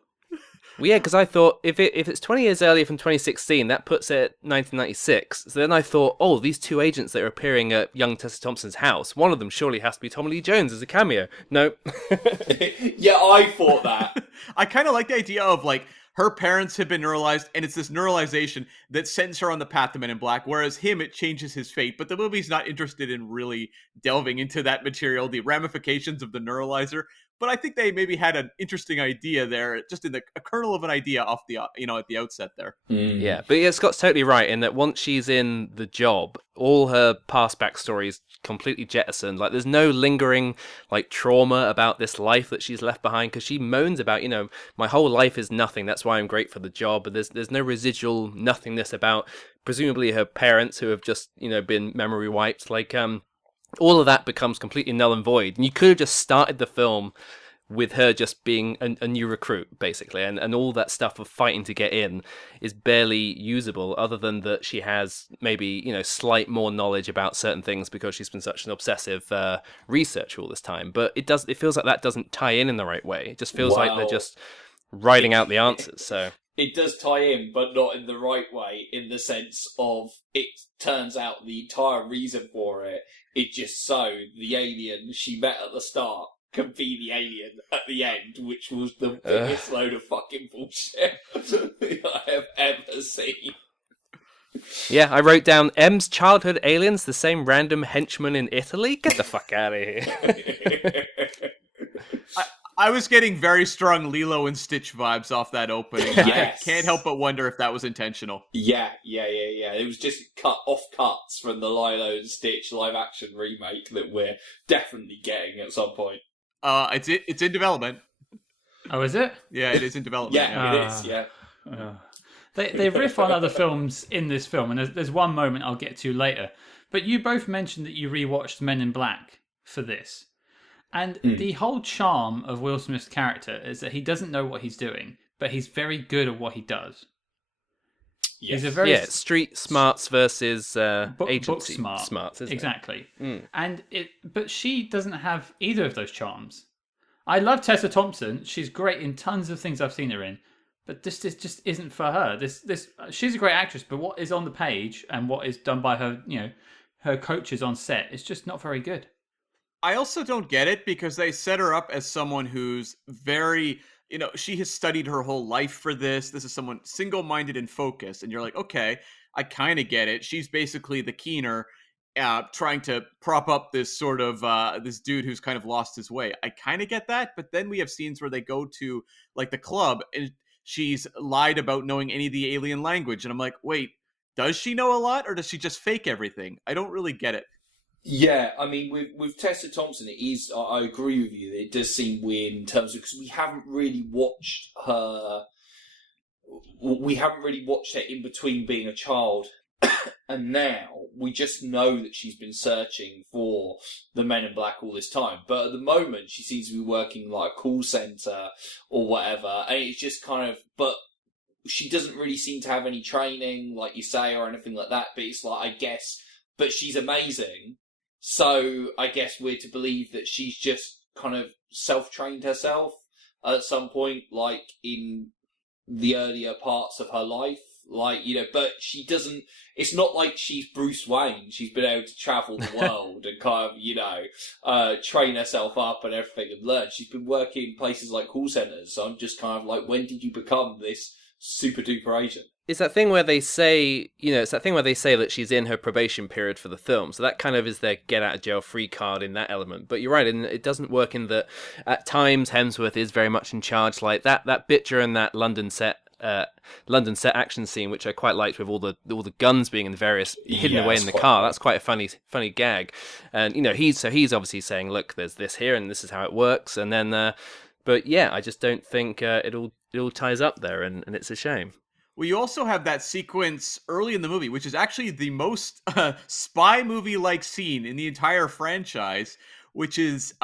Well, yeah, because I thought if it's 20 years earlier from 2016, that puts it at 1996. So then I thought, oh, these two agents that are appearing at young Tessa Thompson's house, one of them surely has to be Tommy Lee Jones as a cameo. No. Yeah, I thought that. I kind of like the idea of like her parents have been neuralized, and it's this neuralization that sends her on the path to Men in Black, whereas him, it changes his fate. But the movie's not interested in really delving into that material, the ramifications of the neuralizer. But I think they maybe had an interesting idea there, just in a kernel of an idea off the at the outset there. Yeah, but yeah, Scott's totally right in that once she's in the job, all her past backstory is completely jettisoned. Like, there's no lingering like trauma about this life that she's left behind, because she moans about, my whole life is nothing. That's why I'm great for the job. But there's no residual nothingness about presumably her parents who have just been memory wiped. Like all of that becomes completely null and void. And you could have just started the film with her just being a new recruit, basically, and all that stuff of fighting to get in is barely usable, other than that she has maybe slight more knowledge about certain things because she's been such an obsessive researcher all this time. But it feels like that doesn't tie in the right way. It just feels like they're just writing out the answers. So it does tie in, but not in the right way, in the sense of it turns out the entire reason for it is just so the alien she met at the start can be the alien at the end, which was the biggest load of fucking bullshit I have ever seen. Yeah, I wrote down M's childhood aliens, the same random henchman in Italy. Get the fuck out of here. I was getting very strong Lilo and Stitch vibes off that opening. Yes. I can't help but wonder if that was intentional. Yeah. It was just cuts from the Lilo and Stitch live action remake that we're definitely getting at some point. It's in development. Oh, is it? Yeah, it is in development. Yeah, it is. Yeah. They riff on other films in this film, and there's one moment I'll get to later. But you both mentioned that you rewatched Men in Black for this. And the whole charm of Will Smith's character is that he doesn't know what he's doing, but he's very good at what he does. Yes. He's a very street smarts versus book agency smarts, isn't exactly. It? And but she doesn't have either of those charms. I love Tessa Thompson. She's great in tons of things I've seen her in, but this just isn't for her. This she's a great actress, but what is on the page and what is done by her, her coaches on set is just not very good. I also don't get it because they set her up as someone who's very, she has studied her whole life for this. This is someone single-minded and focused. And you're like, okay, I kind of get it. She's basically the Keener trying to prop up this sort of, this dude who's kind of lost his way. I kind of get that. But then we have scenes where they go to like the club and she's lied about knowing any of the alien language. And I'm like, wait, does she know a lot or does she just fake everything? I don't really get it. Yeah, I mean, with Tessa Thompson, it is. I agree with you. It does seem weird in terms of because we haven't really watched her. We haven't really watched her in between being a child and now. We just know that she's been searching for the Men in Black all this time. But at the moment, she seems to be working like a call center or whatever, and it's just kind of. But she doesn't really seem to have any training, like you say, or anything like that. But it's like, I guess. But she's amazing. So I guess we're to believe that she's just kind of self-trained herself at some point, like in the earlier parts of her life. Like, but she doesn't, it's not like she's Bruce Wayne. She's been able to travel the world and kind of, train herself up and everything and learn. She's been working in places like call centers. So I'm just kind of like, when did you become this super duper agent? It's that thing where they say, that she's in her probation period for the film. So that kind of is their get out of jail free card in that element. But you're right, and it doesn't work in that at times Hemsworth is very much in charge. Like that bit during that London set action scene, which I quite liked with all the guns being in various hidden away in the car. Funny. That's quite a funny gag. And he's obviously saying, look, there's this here and this is how it works. And then but yeah, I just don't think it all ties up there, and it's a shame. Well, you also have that sequence early in the movie, which is actually the most spy movie-like scene in the entire franchise, which is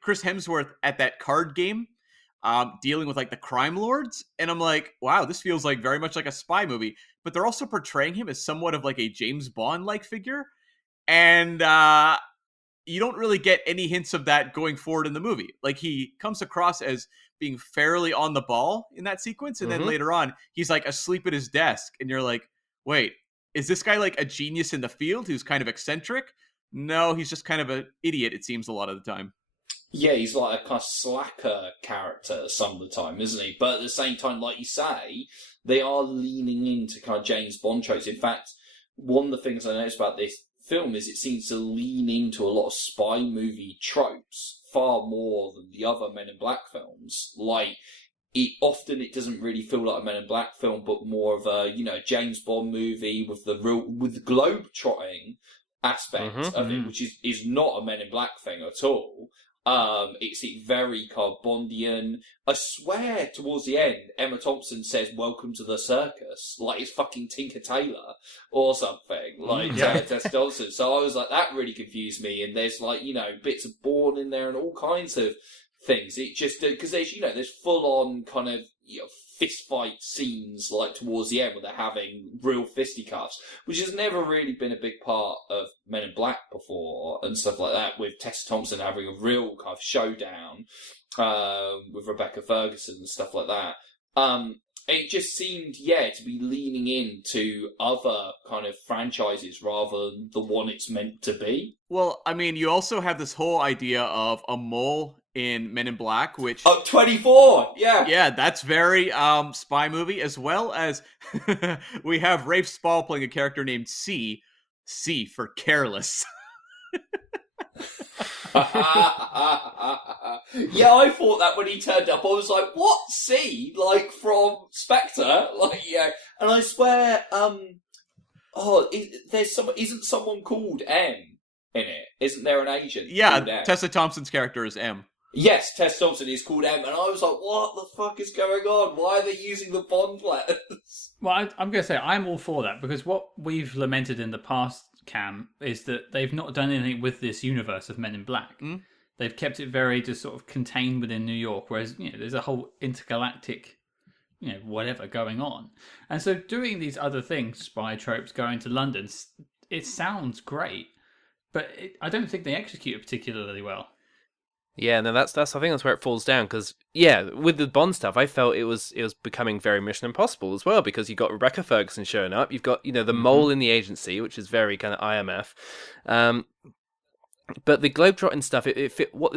Chris Hemsworth at that card game, dealing with like the crime lords. And I'm like, wow, this feels like very much like a spy movie. But they're also portraying him as somewhat of like a James Bond-like figure. And you don't really get any hints of that going forward in the movie. Like, he comes across as being fairly on the ball in that sequence, and then later on, he's like asleep at his desk, and you're like, wait, is this guy like a genius in the field who's kind of eccentric? No, he's just kind of an idiot, it seems, a lot of the time. Yeah, he's like a kind of slacker character some of the time, isn't he? But at the same time, like you say, they are leaning into kind of James Bond tropes. In fact, one of the things I noticed about this film is it seems to lean into a lot of spy movie tropes far more than the other Men in Black films. Like, it doesn't really feel like a Men in Black film, but more of a, James Bond movie with the globe-trotting aspect of it, which is not a Men in Black thing at all. It's very kind of Bondian. I swear, towards the end, Emma Thompson says, "Welcome to the circus," like it's fucking Tinker Tailor or something, like Tessa Thompson. So I was like, that really confused me. And there's like, bits of Bourne in there and all kinds of things. It just, because there's full on kind of, fist fight scenes like towards the end where they're having real fisticuffs, which has never really been a big part of Men in Black before and stuff like that, with Tessa Thompson having a real kind of showdown with Rebecca Ferguson and stuff like that. It just seemed, to be leaning into other kind of franchises rather than the one it's meant to be. Well, I mean, you also have this whole idea of a mole in Men in Black, which... Oh, 24! Yeah! Yeah, that's very spy movie, as well as we have Rafe Spall playing a character named C for careless. Yeah, I thought that when he turned up. I was like, what? C? Like, from Spectre? Like, yeah. And I swear, isn't someone called M in it? Isn't there an agent? Yeah, Tessa Thompson's character is M. Yes, Tessa Thompson is called M, and I was like, what the fuck is going on? Why are they using the Bond letters? Well, I'm going to say, I'm all for that, because what we've lamented in the past, Cam, is that they've not done anything with this universe of Men in Black. They've kept it very just sort of contained within New York, whereas, there's a whole intergalactic, whatever going on. And so doing these other things, spy tropes, going to London, it sounds great, but I don't think they execute it particularly well. Yeah, no, that's I think that's where it falls down, because with the Bond stuff, I felt it was becoming very Mission Impossible as well, because you got Rebecca Ferguson showing up, you've got the mole in the agency, which is very kind of IMF, but the globetrotting stuff, what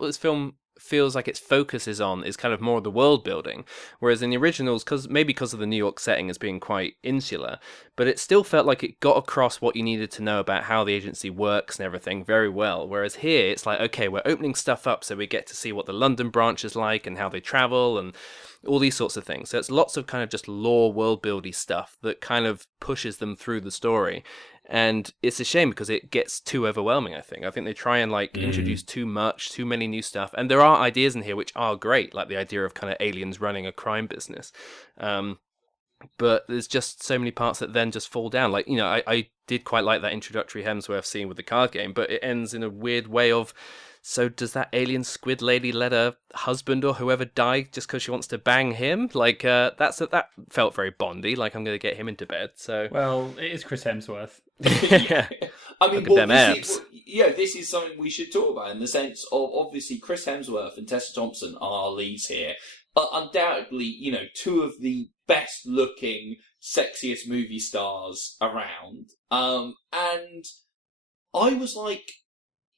this film feels like its focus is on is kind of more of the world building, whereas in the originals, because of the New York setting as being quite insular, but it still felt like it got across what you needed to know about how the agency works and everything very well, whereas here it's like, okay, we're opening stuff up so we get to see what the London branch is like and how they travel and all these sorts of things. So it's lots of kind of just lore world buildy stuff that kind of pushes them through the story. And it's a shame because it gets too overwhelming, I think. I think they try and introduce too many new stuff. And there are ideas in here which are great, like the idea of kind of aliens running a crime business. But there's just so many parts that then just fall down. Like, I did quite like that introductory Hemsworth scene with the card game, but it ends in a weird way of, so does that alien squid lady let her husband or whoever die just because she wants to bang him? Like, that felt very Bondy, like I'm going to get him into bed. So, well, it is Chris Hemsworth. Yeah. I mean, this is something we should talk about in the sense of, obviously, Chris Hemsworth and Tessa Thompson are our leads here. Undoubtedly, two of the best looking, sexiest movie stars around. And I was like,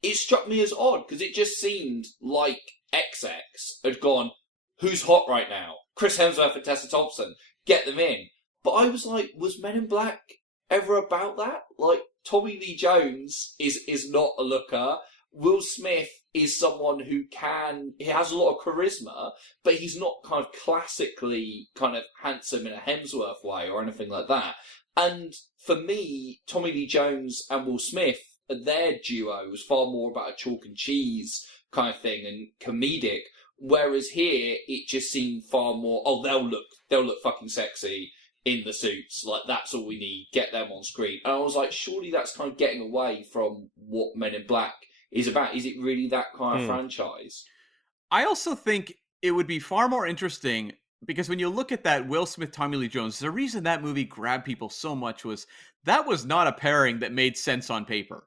it struck me as odd because it just seemed like XX had gone, who's hot right now? Chris Hemsworth and Tessa Thompson, get them in. But I was like, was Men in Black ever about that? Like, Tommy Lee Jones is not a looker. Will Smith is someone he has a lot of charisma, but he's not kind of classically kind of handsome in a Hemsworth way or anything like that. And for me, Tommy Lee Jones and Will Smith, their duo was far more about a chalk and cheese kind of thing and comedic, whereas here it just seemed far more, they'll look fucking sexy in the suits, like that's all we need, get them on screen. And I was like, surely that's kind of getting away from what Men in Black is about. Is it really that kind of franchise? I also think it would be far more interesting, because when you look at that Will Smith, Tommy Lee Jones, the reason that movie grabbed people so much was that was not a pairing that made sense on paper.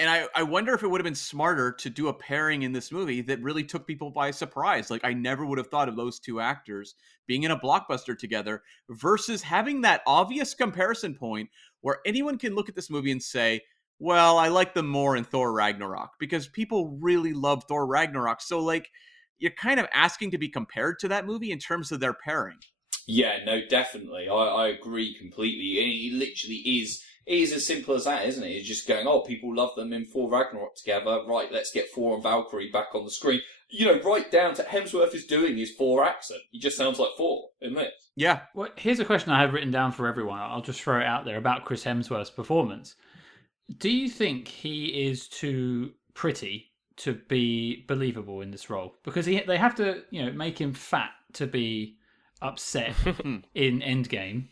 And I wonder if it would have been smarter to do a pairing in this movie that really took people by surprise. Like, I never would have thought of those two actors being in a blockbuster together versus having that obvious comparison point where anyone can look at this movie and say, well, I like them more in Thor Ragnarok, because people really love Thor Ragnarok. So, like, you're kind of asking to be compared to that movie in terms of their pairing. Yeah, no, definitely. I agree completely. It literally is as simple as that, isn't it? It's just going, oh, people love them in Thor Ragnarok together. Right, let's get Thor and Valkyrie back on the screen. You know, right down to Hemsworth is doing his Thor accent. He just sounds like Thor in this. Yeah. Well, here's a question I have written down for everyone. I'll just throw it out there about Chris Hemsworth's performance. Do you think he is too pretty to be believable in this role? Because they have to, make him fat to be upset in Endgame.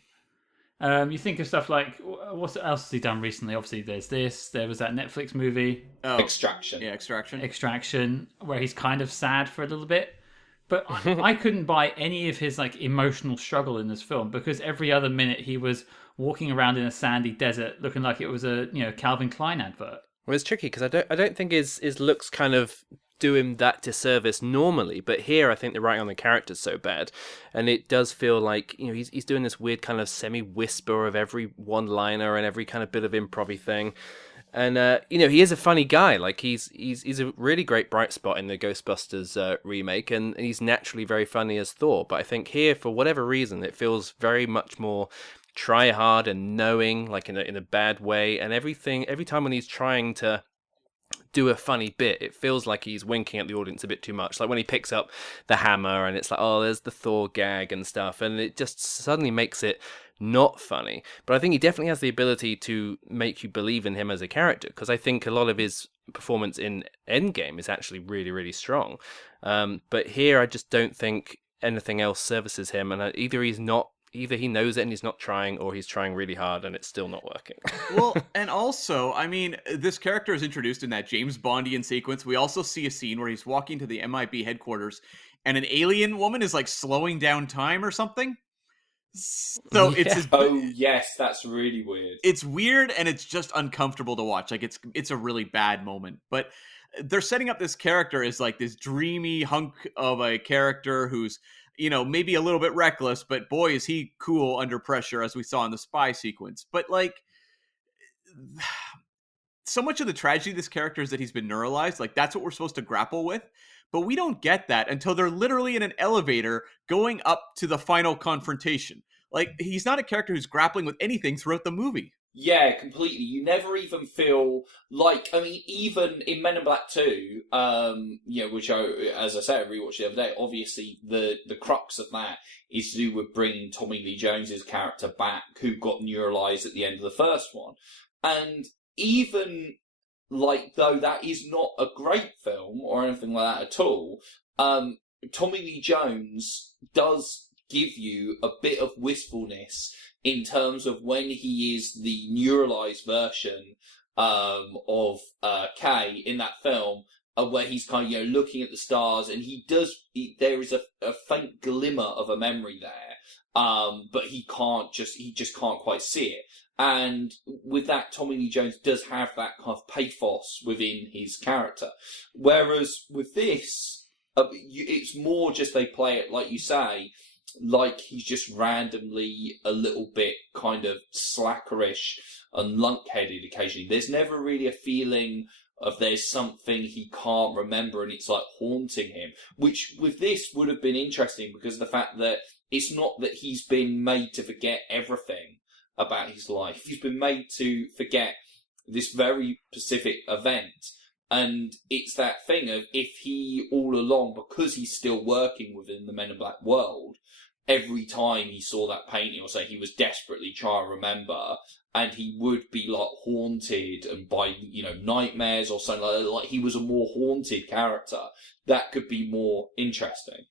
You think of stuff like, what else has he done recently? Obviously, there was that Netflix movie. Extraction. Yeah, Extraction. Extraction, where he's kind of sad for a little bit. But I couldn't buy any of his emotional struggle in this film, because every other minute he was walking around in a sandy desert looking like it was a Calvin Klein advert. Well, it's tricky because I don't think his looks kind of do him that disservice normally, but here I think the writing on the character's so bad, and it does feel like he's doing this weird kind of semi-whisper of every one-liner and every kind of bit of improv-y thing. And he is a funny guy. Like he's a really great bright spot in the Ghostbusters remake, and he's naturally very funny as Thor. But I think here, for whatever reason, it feels very much more try hard and knowing, like in a bad way. And every time when he's trying to do a funny bit, it feels like he's winking at the audience a bit too much. Like when he picks up the hammer, and it's like, oh, there's the Thor gag and stuff, and it just suddenly makes it not funny. But I think he definitely has the ability to make you believe in him as a character, because I think a lot of his performance in Endgame is actually really, really strong. But here I just don't think anything else services him, and either he knows it and he's not trying, or he's trying really hard and it's still not working. Well, and also, I mean, this character is introduced in that James Bondian sequence. We also see a scene where he's walking to the MIB headquarters and an alien woman is slowing down time or something. So Yeah. Oh yes, that's really weird. It's weird, and it's just uncomfortable to watch. It's a really bad moment. But they're setting up this character as this dreamy hunk of a character who's maybe a little bit reckless, but boy, is he cool under pressure, as we saw in the spy sequence. But so much of the tragedy of this character is that he's been neuralized. That's what we're supposed to grapple with. But we don't get that until they're literally in an elevator going up to the final confrontation. He's not a character who's grappling with anything throughout the movie. Yeah, completely. You never even feel even in Men in Black 2, which as I said, I rewatched the other day, obviously the crux of that is to do with bringing Tommy Lee Jones's character back, who got neuralized at the end of the first one. And even though that is not a great film or anything like that at all, Tommy Lee Jones does give you a bit of wistfulness in terms of when he is the neuralized version of Kay in that film, where he's kind of looking at the stars, and there is a faint glimmer of a memory there, but he just can't quite see it. And with that, Tommy Lee Jones does have that kind of pathos within his character, whereas with this, it's more just they play it, like you say, like he's just randomly a little bit kind of slackerish and lunkheaded occasionally. There's never really a feeling of there's something he can't remember and it's haunting him, which with this would have been interesting because of the fact that it's not that he's been made to forget everything about his life. He's been made to forget this very specific event. And it's that thing of, if he all along, because he's still working within the Men in Black world, every time he saw that painting, or say he was desperately trying to remember, and he would be haunted and by nightmares or something like he was a more haunted character. That could be more interesting.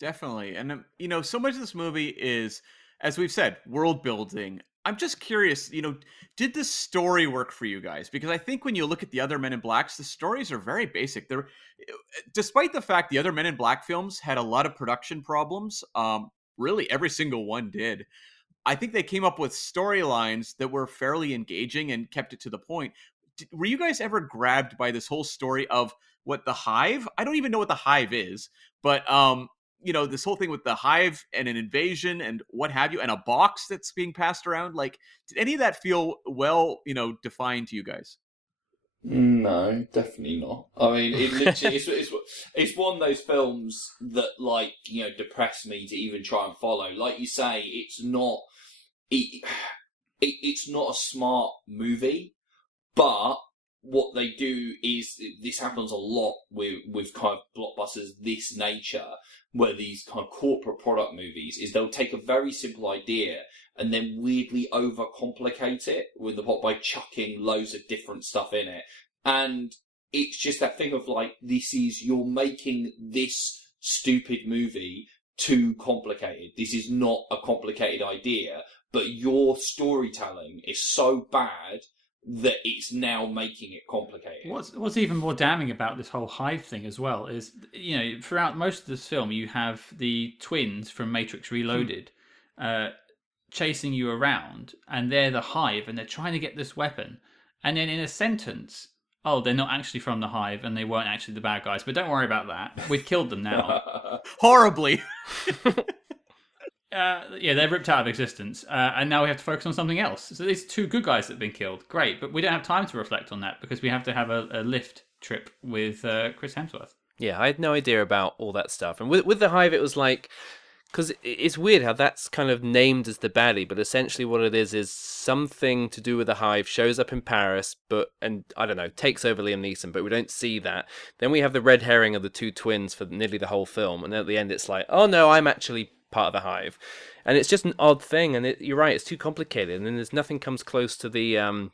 Definitely. And so much of this movie is, as we've said, world building. I'm just curious, did the story work for you guys? Because I think when you look at the other Men in Blacks, the stories are very basic. Despite the fact the other Men in Black films had a lot of production problems, really every single one did. I think they came up with storylines that were fairly engaging and kept it to the point. were you guys ever grabbed by this whole story of what the Hive? I don't even know what the Hive is, but this whole thing with the Hive and an invasion and what have you, and a box that's being passed around. Like, did any of that feel well, defined to you guys? No, definitely not. I mean, it literally it's one of those films that depress me to even try and follow. Like you say, it's not it's not a smart movie, but what they do is, this happens a lot with kind of blockbusters this nature, where these kind of corporate product movies, is they'll take a very simple idea and then weirdly overcomplicate it with the plot by chucking loads of different stuff in it. And it's just that thing of you're making this stupid movie too complicated. This is not a complicated idea, but your storytelling is so bad that it's now making it complicated. What's even more damning about this whole Hive thing as well is, throughout most of this film, you have the twins from Matrix Reloaded chasing you around, and they're the Hive, and they're trying to get this weapon. And then in a sentence, oh, they're not actually from the Hive, and they weren't actually the bad guys, but don't worry about that. We've killed them now. Horribly. They're ripped out of existence, and now we have to focus on something else. So these two good guys that have been killed, great, but we don't have time to reflect on that because we have to have a lift trip with Chris Hemsworth. Yeah, I had no idea about all that stuff. And with the Hive, it was like, because it's weird how that's kind of named as the baddie, but essentially what it is something to do with the Hive shows up in Paris, and I don't know, takes over Liam Neeson, but we don't see that. Then we have the red herring of the two twins for nearly the whole film, and then at the end it's like, oh no, I'm actually part of the Hive. And it's just an odd thing, and you're right, it's too complicated, and then there's nothing comes close to the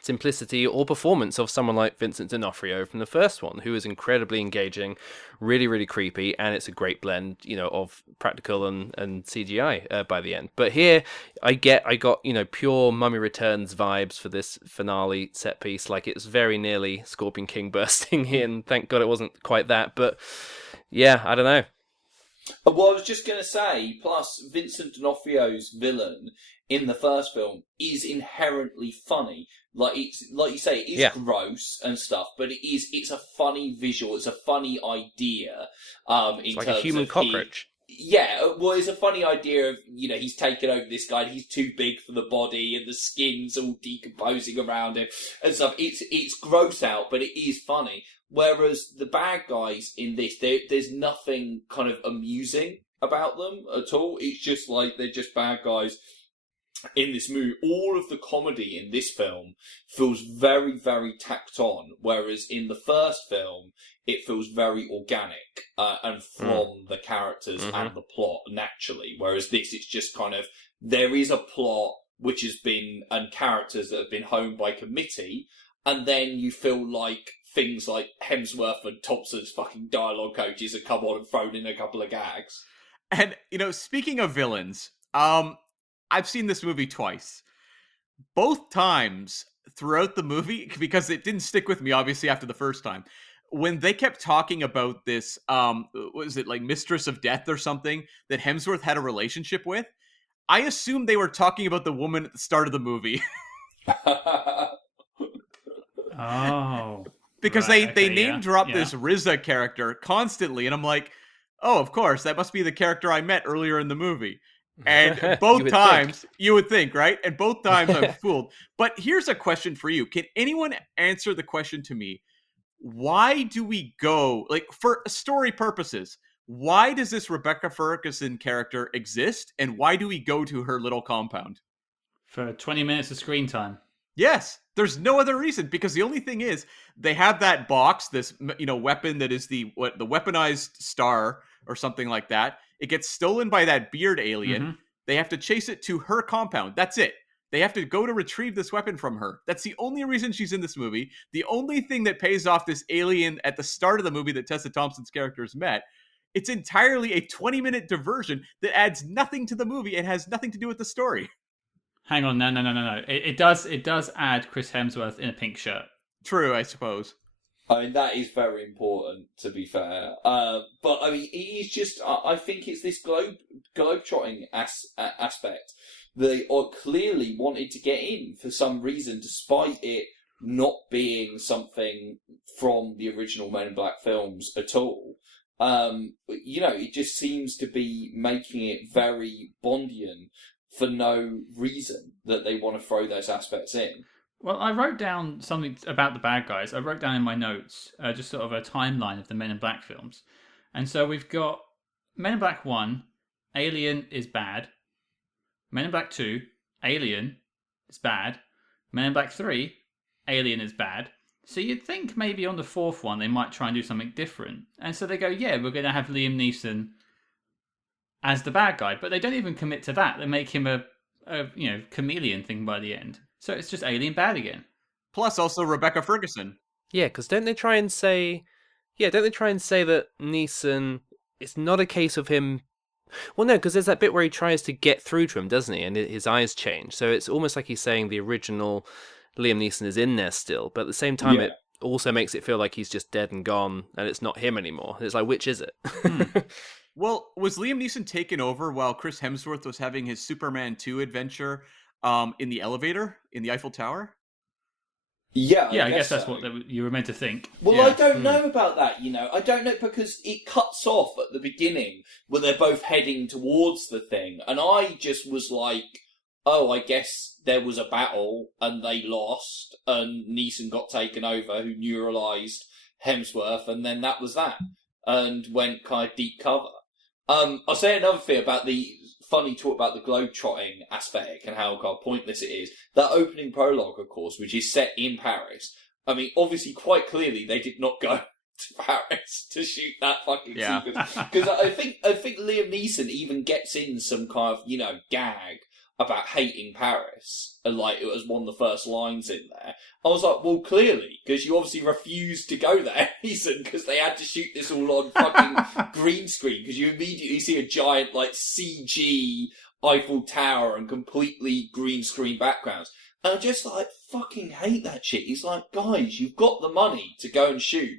simplicity or performance of someone like Vincent D'Onofrio from the first one, who is incredibly engaging, really, really creepy, and it's a great blend, of practical and CGI by the end. But here, I got pure Mummy Returns vibes for this finale set piece. Like, it's very nearly Scorpion King bursting in. Thank God it wasn't quite that, but yeah, I don't know. Well, I was just going to say, plus Vincent D'Onofrio's villain in the first film is inherently funny. Like you say, it is gross and stuff, but it's a funny visual. It's a funny idea. It's like a human cockroach. It's a funny idea of, he's taken over this guy, and he's too big for the body, and the skin's all decomposing around him and stuff. It's gross out, but it is funny. Whereas the bad guys in this, there's nothing kind of amusing about them at all. It's just like they're just bad guys in this movie. All of the comedy in this film feels very, very tacked on, whereas in the first film, it feels very organic and from the characters and the plot naturally. Whereas this, it's just kind of, there is a plot which has been, and characters that have been honed by committee, and then you feel like things like Hemsworth and Thompson's fucking dialogue coaches have come on and thrown in a couple of gags. And, speaking of villains, I've seen this movie twice. Both times throughout the movie, because it didn't stick with me, obviously, after the first time, when they kept talking about this, was it like Mistress of Death or something that Hemsworth had a relationship with, I assumed they were talking about the woman at the start of the movie. Oh. Because they name drop this RZA character constantly, and I'm like, oh, of course, that must be the character I met earlier in the movie. And both times, you would think, right? And both times I'm fooled. But here's a question for you. Can anyone answer the question to me? Why do we go, for story purposes, why does this Rebecca Ferguson character exist? And why do we go to her little compound? For 20 minutes of screen time. Yes, there's no other reason, because the only thing is they have that box, this weapon that is the weaponized star or something like that. It gets stolen by that beard alien. Mm-hmm. They have to chase it to her compound. That's it. They have to go to retrieve this weapon from her. That's the only reason she's in this movie. The only thing that pays off this alien at the start of the movie that Tessa Thompson's character has met. It's entirely a 20-minute diversion that adds nothing to the movie and has nothing to do with the story. Hang on, no. It does add Chris Hemsworth in a pink shirt. True, I suppose. I mean, that is very important, to be fair. But, I mean, he's just, I think it's this globe-trotting aspect. They are clearly wanted to get in for some reason, despite it not being something from the original Men in Black films at all. It just seems to be making it very Bondian for no reason that they want to throw those aspects in. Well, I wrote down something about the bad guys. I wrote down in my notes just sort of a timeline of the Men in Black films. And so we've got Men in Black 1, Alien is bad. Men in Black 2, Alien is bad. Men in Black 3, Alien is bad. So you'd think maybe on the fourth one they might try and do something different. And so they go, yeah, we're going to have Liam Neeson as the bad guy. But they don't even commit to that. They make him a chameleon thing by the end. So it's just Alien bad again. Plus also Rebecca Ferguson. Yeah, because don't they try and say that Neeson, it's not a case of him... Well, no, because there's that bit where he tries to get through to him, doesn't he? And his eyes change. So it's almost like he's saying the original Liam Neeson is in there still, but at the same time, It also makes it feel like he's just dead and gone, and it's not him anymore. It's like, which is it? Well, was Liam Neeson taken over while Chris Hemsworth was having his Superman 2 adventure in the elevator in the Eiffel Tower? Yeah, I guess that's what you were meant to think. Well, Yeah. I don't know about that, I don't know, because it cuts off at the beginning where they're both heading towards the thing, and I just was like, oh, I guess there was a battle and they lost and Neeson got taken over, who neuralyzed Hemsworth, and then that was that, and went kind of deep cover. I'll say another thing about the funny talk about the globe-trotting aesthetic and how kind of pointless it is. That opening prologue, of course, which is set in Paris. I mean, obviously, quite clearly, they did not go to Paris to shoot that fucking sequence. Because I think Liam Neeson even gets in some kind of, gag about hating Paris. And, it was one of the first lines in there. I was like, well, clearly, because you obviously refused to go there, Neeson, because they had to shoot this all on fucking green screen, because you immediately see a giant, CG Eiffel Tower and completely green screen backgrounds. And I just, fucking hate that shit. He's like, guys, you've got the money to go and shoot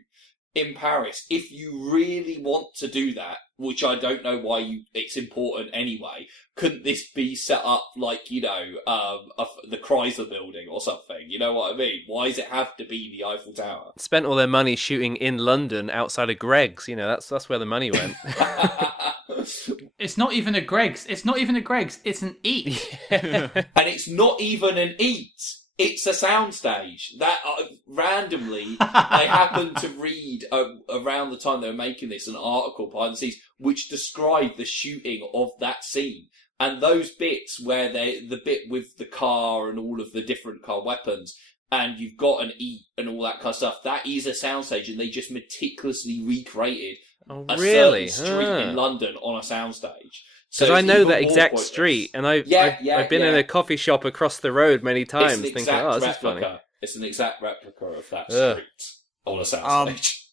in Paris. If you really want to do that, which I don't know why it's important anyway, couldn't this be set up the Chrysler building or something? You know what I mean? Why does it have to be the Eiffel Tower? Spent all their money shooting in London outside of Greg's. That's where the money went. It's not even a Greg's. It's an Eat. And it's not even an Eat. It's a soundstage that randomly I happened to read around the time they were making this, an article behind the scenes which described the shooting of that scene. And those bits where the bit with the car and all of the different car weapons, and you've got an Eat and all that kind of stuff, that is a soundstage, and they just meticulously recreated a certain street in London on a soundstage. Because I know that exact street, and I've been in a coffee shop across the road many times thinking, this is funny. It's an exact replica of that street on a soundstage.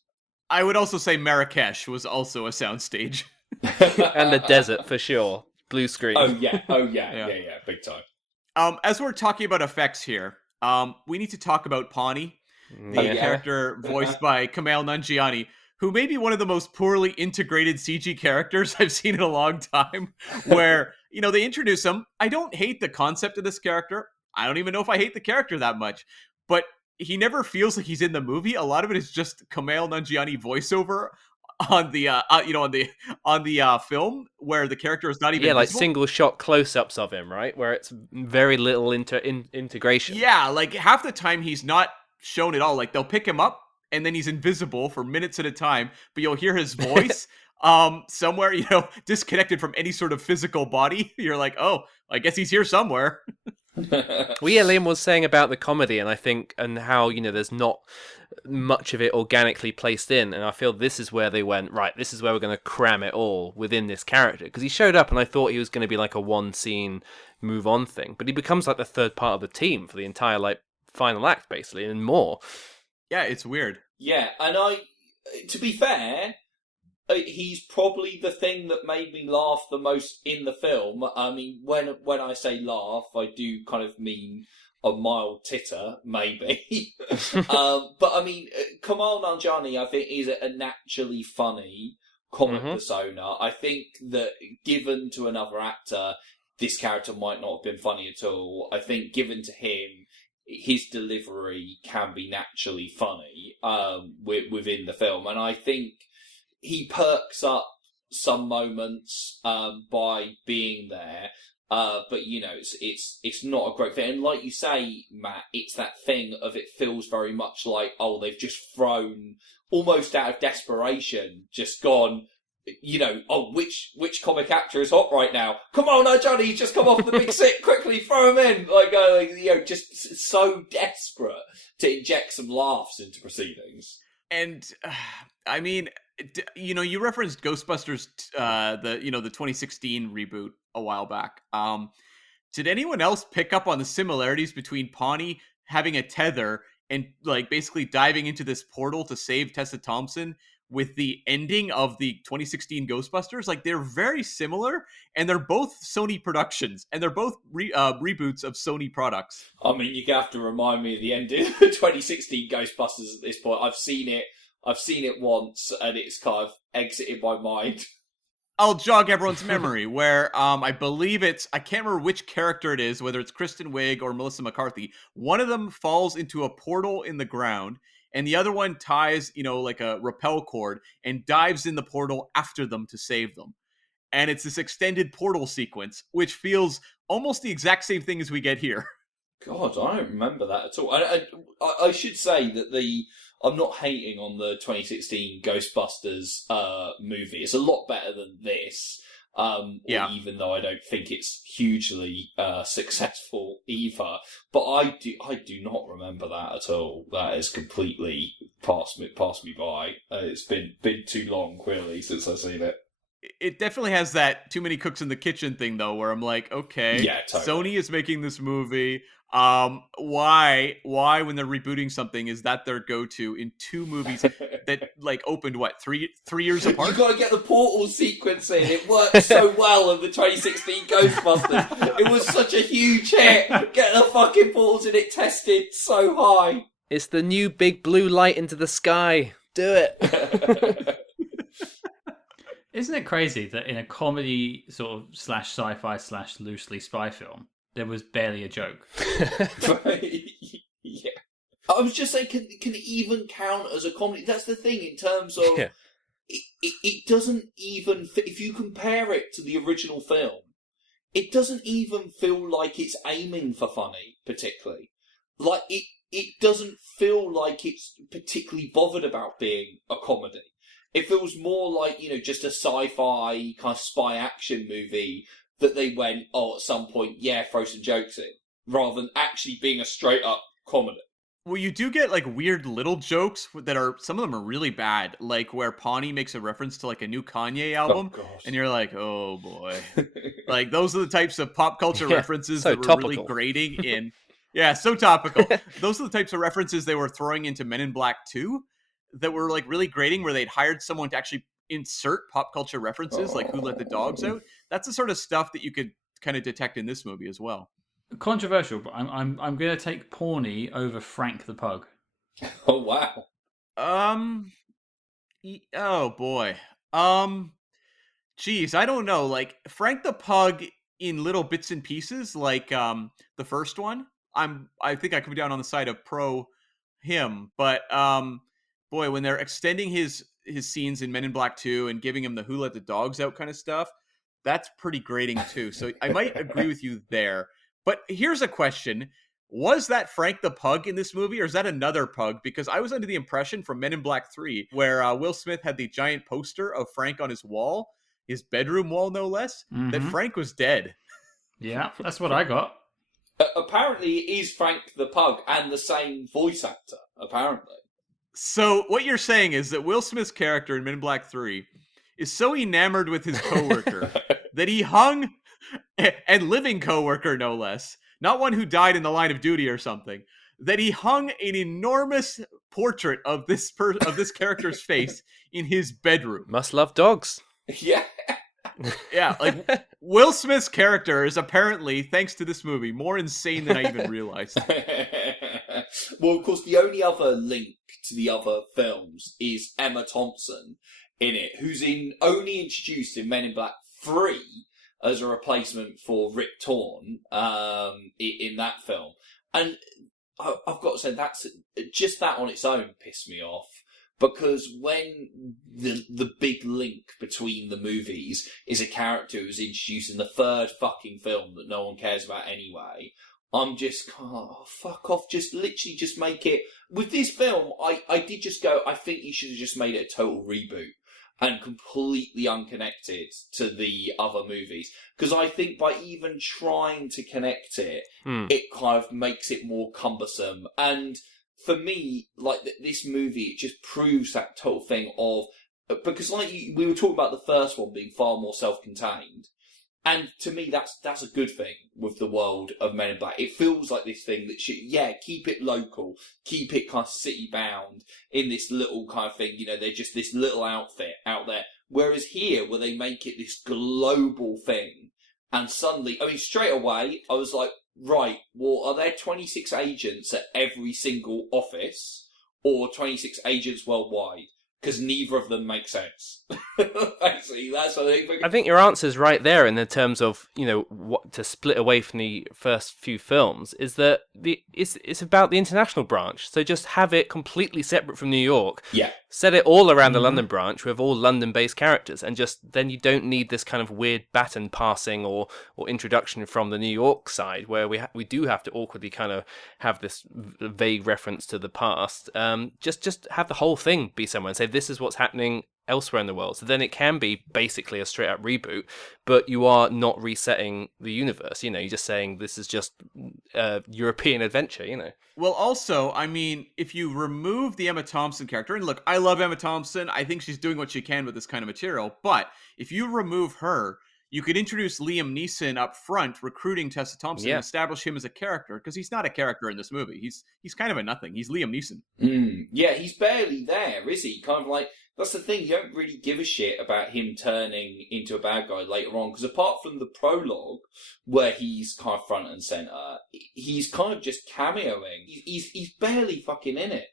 I would also say Marrakesh was also a soundstage. And the desert, for sure. Blue screen. Oh, yeah, big time. As we're talking about effects here, we need to talk about Pawnee, the character voiced by Kumail Nanjiani, who may be one of the most poorly integrated CG characters I've seen in a long time, where, they introduce him. I don't hate the concept of this character. I don't even know if I hate the character that much, but he never feels like he's in the movie. A lot of it is just Kumail Nanjiani voiceover on the film, where the character is not even visible. Single shot close-ups of him, right? Where it's very little integration. Yeah, half the time he's not shown at all. They'll pick him up, and then he's invisible for minutes at a time, but you'll hear his voice somewhere, disconnected from any sort of physical body. You're like, oh, I guess he's here somewhere. Well, yeah, Liam was saying about the comedy, and I think, and how, there's not much of it organically placed in, and I feel this is where they went, right, this is where we're going to cram it all within this character, because he showed up, and I thought he was going to be like a one-scene move-on thing, but he becomes like the third part of the team for the entire, final act, basically, and more. Yeah, it's weird. Yeah, and to be fair, he's probably the thing that made me laugh the most in the film. I mean, when I say laugh, I do kind of mean a mild titter, maybe. But I mean, Kumail Nanjiani, I think, is a naturally funny comic persona. I think that given to another actor, this character might not have been funny at all. I think given to him, his delivery can be naturally funny within the film, and I think he perks up some moments by being there. But it's not a great fit. And like you say, Matt, it's that thing of it feels very much like, they've just thrown, almost out of desperation, just gone, which comic actor is hot right now? Come on, Nanjiani, he's just come off the big sick, quickly throw him in! Just so desperate to inject some laughs into proceedings. And, I mean, you referenced Ghostbusters, the 2016 reboot a while back. Did anyone else pick up on the similarities between Pawnee having a tether and basically diving into this portal to save Tessa Thompson with the ending of the 2016 Ghostbusters? They're very similar, and they're both Sony productions, and they're both reboots of Sony products. I mean, you have to remind me of the ending of the 2016 Ghostbusters at this point. I've seen it once, and it's kind of exited my mind. I'll jog everyone's memory, where I believe I can't remember which character it is, whether it's Kristen Wiig or Melissa McCarthy. One of them falls into a portal in the ground, and the other one ties, a rappel cord and dives in the portal after them to save them. And it's this extended portal sequence, which feels almost the exact same thing as we get here. God, I don't remember that at all. I should say that I'm not hating on the 2016 Ghostbusters movie. It's a lot better than this. Even though I don't think it's hugely successful either. But I do not remember that at all. That has completely passed me by. It's been too long, clearly, since I've seen it. It definitely has that too many cooks in the kitchen thing, though, where I'm like, okay, yeah, totally. Sony is making this movie. Why when they're rebooting something is that their go-to in two movies that opened three years apart? You gotta get the portal sequence in. It worked so well in the 2016 Ghostbusters. It was such a huge hit. Get the fucking portals in it tested so high. It's the new big blue light into the sky. Do it. Isn't it crazy that in a comedy sort of / sci-fi / loosely spy film, there was barely a joke? Yeah. I was just saying, can it even count as a comedy? That's the thing in terms of it doesn't even fit. If you compare it to the original film, it doesn't even feel like it's aiming for funny, particularly. It doesn't feel like it's particularly bothered about being a comedy. It feels more like, just a sci-fi kind of spy action movie that they went, at some point, throw some jokes in, rather than actually being a straight-up comedy. Well, you do get, weird little jokes that some of them are really bad, where Pawnee makes a reference to, a new Kanye album, and you're like, oh, boy. Those are the types of pop culture references so that were topical. really grating in... Yeah, so topical. Those are the types of references they were throwing into Men in Black 2 that were, really grating, where they'd hired someone to actually insert pop culture references, like Who Let the Dogs Out. That's the sort of stuff that you could kind of detect in this movie as well. Controversial, but I'm going to take Pawnee over Frank the Pug. Oh wow. Oh boy. Geez, I don't know. Frank the Pug in little bits and pieces, the first one. I think I come down on the side of pro him, but boy, when they're extending his scenes in Men in Black 2 and giving him the Who Let the Dogs Out kind of stuff, that's pretty grating too. So I might agree with you there. But here's a question. Was that Frank the Pug in this movie, or is that another pug? Because I was under the impression from Men in Black 3, where Will Smith had the giant poster of Frank on his wall, his bedroom wall no less, that Frank was dead. Yeah, that's what I got. Apparently it is Frank the Pug and the same voice actor, apparently. So what you're saying is that Will Smith's character in Men in Black 3 is so enamored with his coworker that he hung, and living coworker no less, not one who died in the line of duty or something, that he hung an enormous portrait of this character's face in his bedroom. Must love dogs. Yeah. Yeah, Will Smith's character is apparently, thanks to this movie, more insane than I even realized. Well, of course, the only other link to the other films is Emma Thompson in it, who's only introduced in Men in Black 3 as a replacement for Rip Torn in that film. And I've got to say that's just that on its own pissed me off. Because when the big link between the movies is a character who's introduced in the third fucking film that no one cares about anyway, I'm just, oh, fuck off. Just literally just make it. With this film, I did just go, I think you should have just made it a total reboot and completely unconnected to the other movies. Because I think by even trying to connect it, it kind of makes it more cumbersome. And for me, like, this movie, it just proves that total thing of... Because, like, we were talking about the first one being far more self-contained. And to me, that's a good thing with the world of Men in Black. It feels like this thing that should, keep it local, keep it kind of city-bound in this little kind of thing. You know, they're just this little outfit out there. Whereas here, where they make it this global thing, and suddenly, I mean, straight away, I was like, right, well, are there 26 agents at every single office, or 26 agents worldwide? Because neither of them make sense. Basically, that's what I think. I think your answer's right there in the terms of, you know, what to split away from the first few films is that it's about the international branch. So just have it completely separate from New York. Yeah. Set it all around the London branch with all London-based characters, and just then you don't need this kind of weird baton passing or introduction from the New York side where we do have to awkwardly kind of have this vague reference to the past. Just have the whole thing be somewhere and say this is what's happening elsewhere in the world. So then it can be basically a straight up reboot, but you are not resetting the universe. You know, you're just saying this is just European adventure, you know. Well, also, I mean, if you remove the Emma Thompson character, and look, I love Emma Thompson. I think she's doing what she can with this kind of material. But if you remove her, you could introduce Liam Neeson up front, recruiting Tessa Thompson, and establish him as a character, because he's not a character in this movie. He's kind of a nothing. He's Liam Neeson. Yeah, he's barely there, is he? Kind of like, that's the thing, you don't really give a shit about him turning into a bad guy later on, because apart from the prologue, where he's kind of front and centre, he's kind of just cameoing. He's barely fucking in it.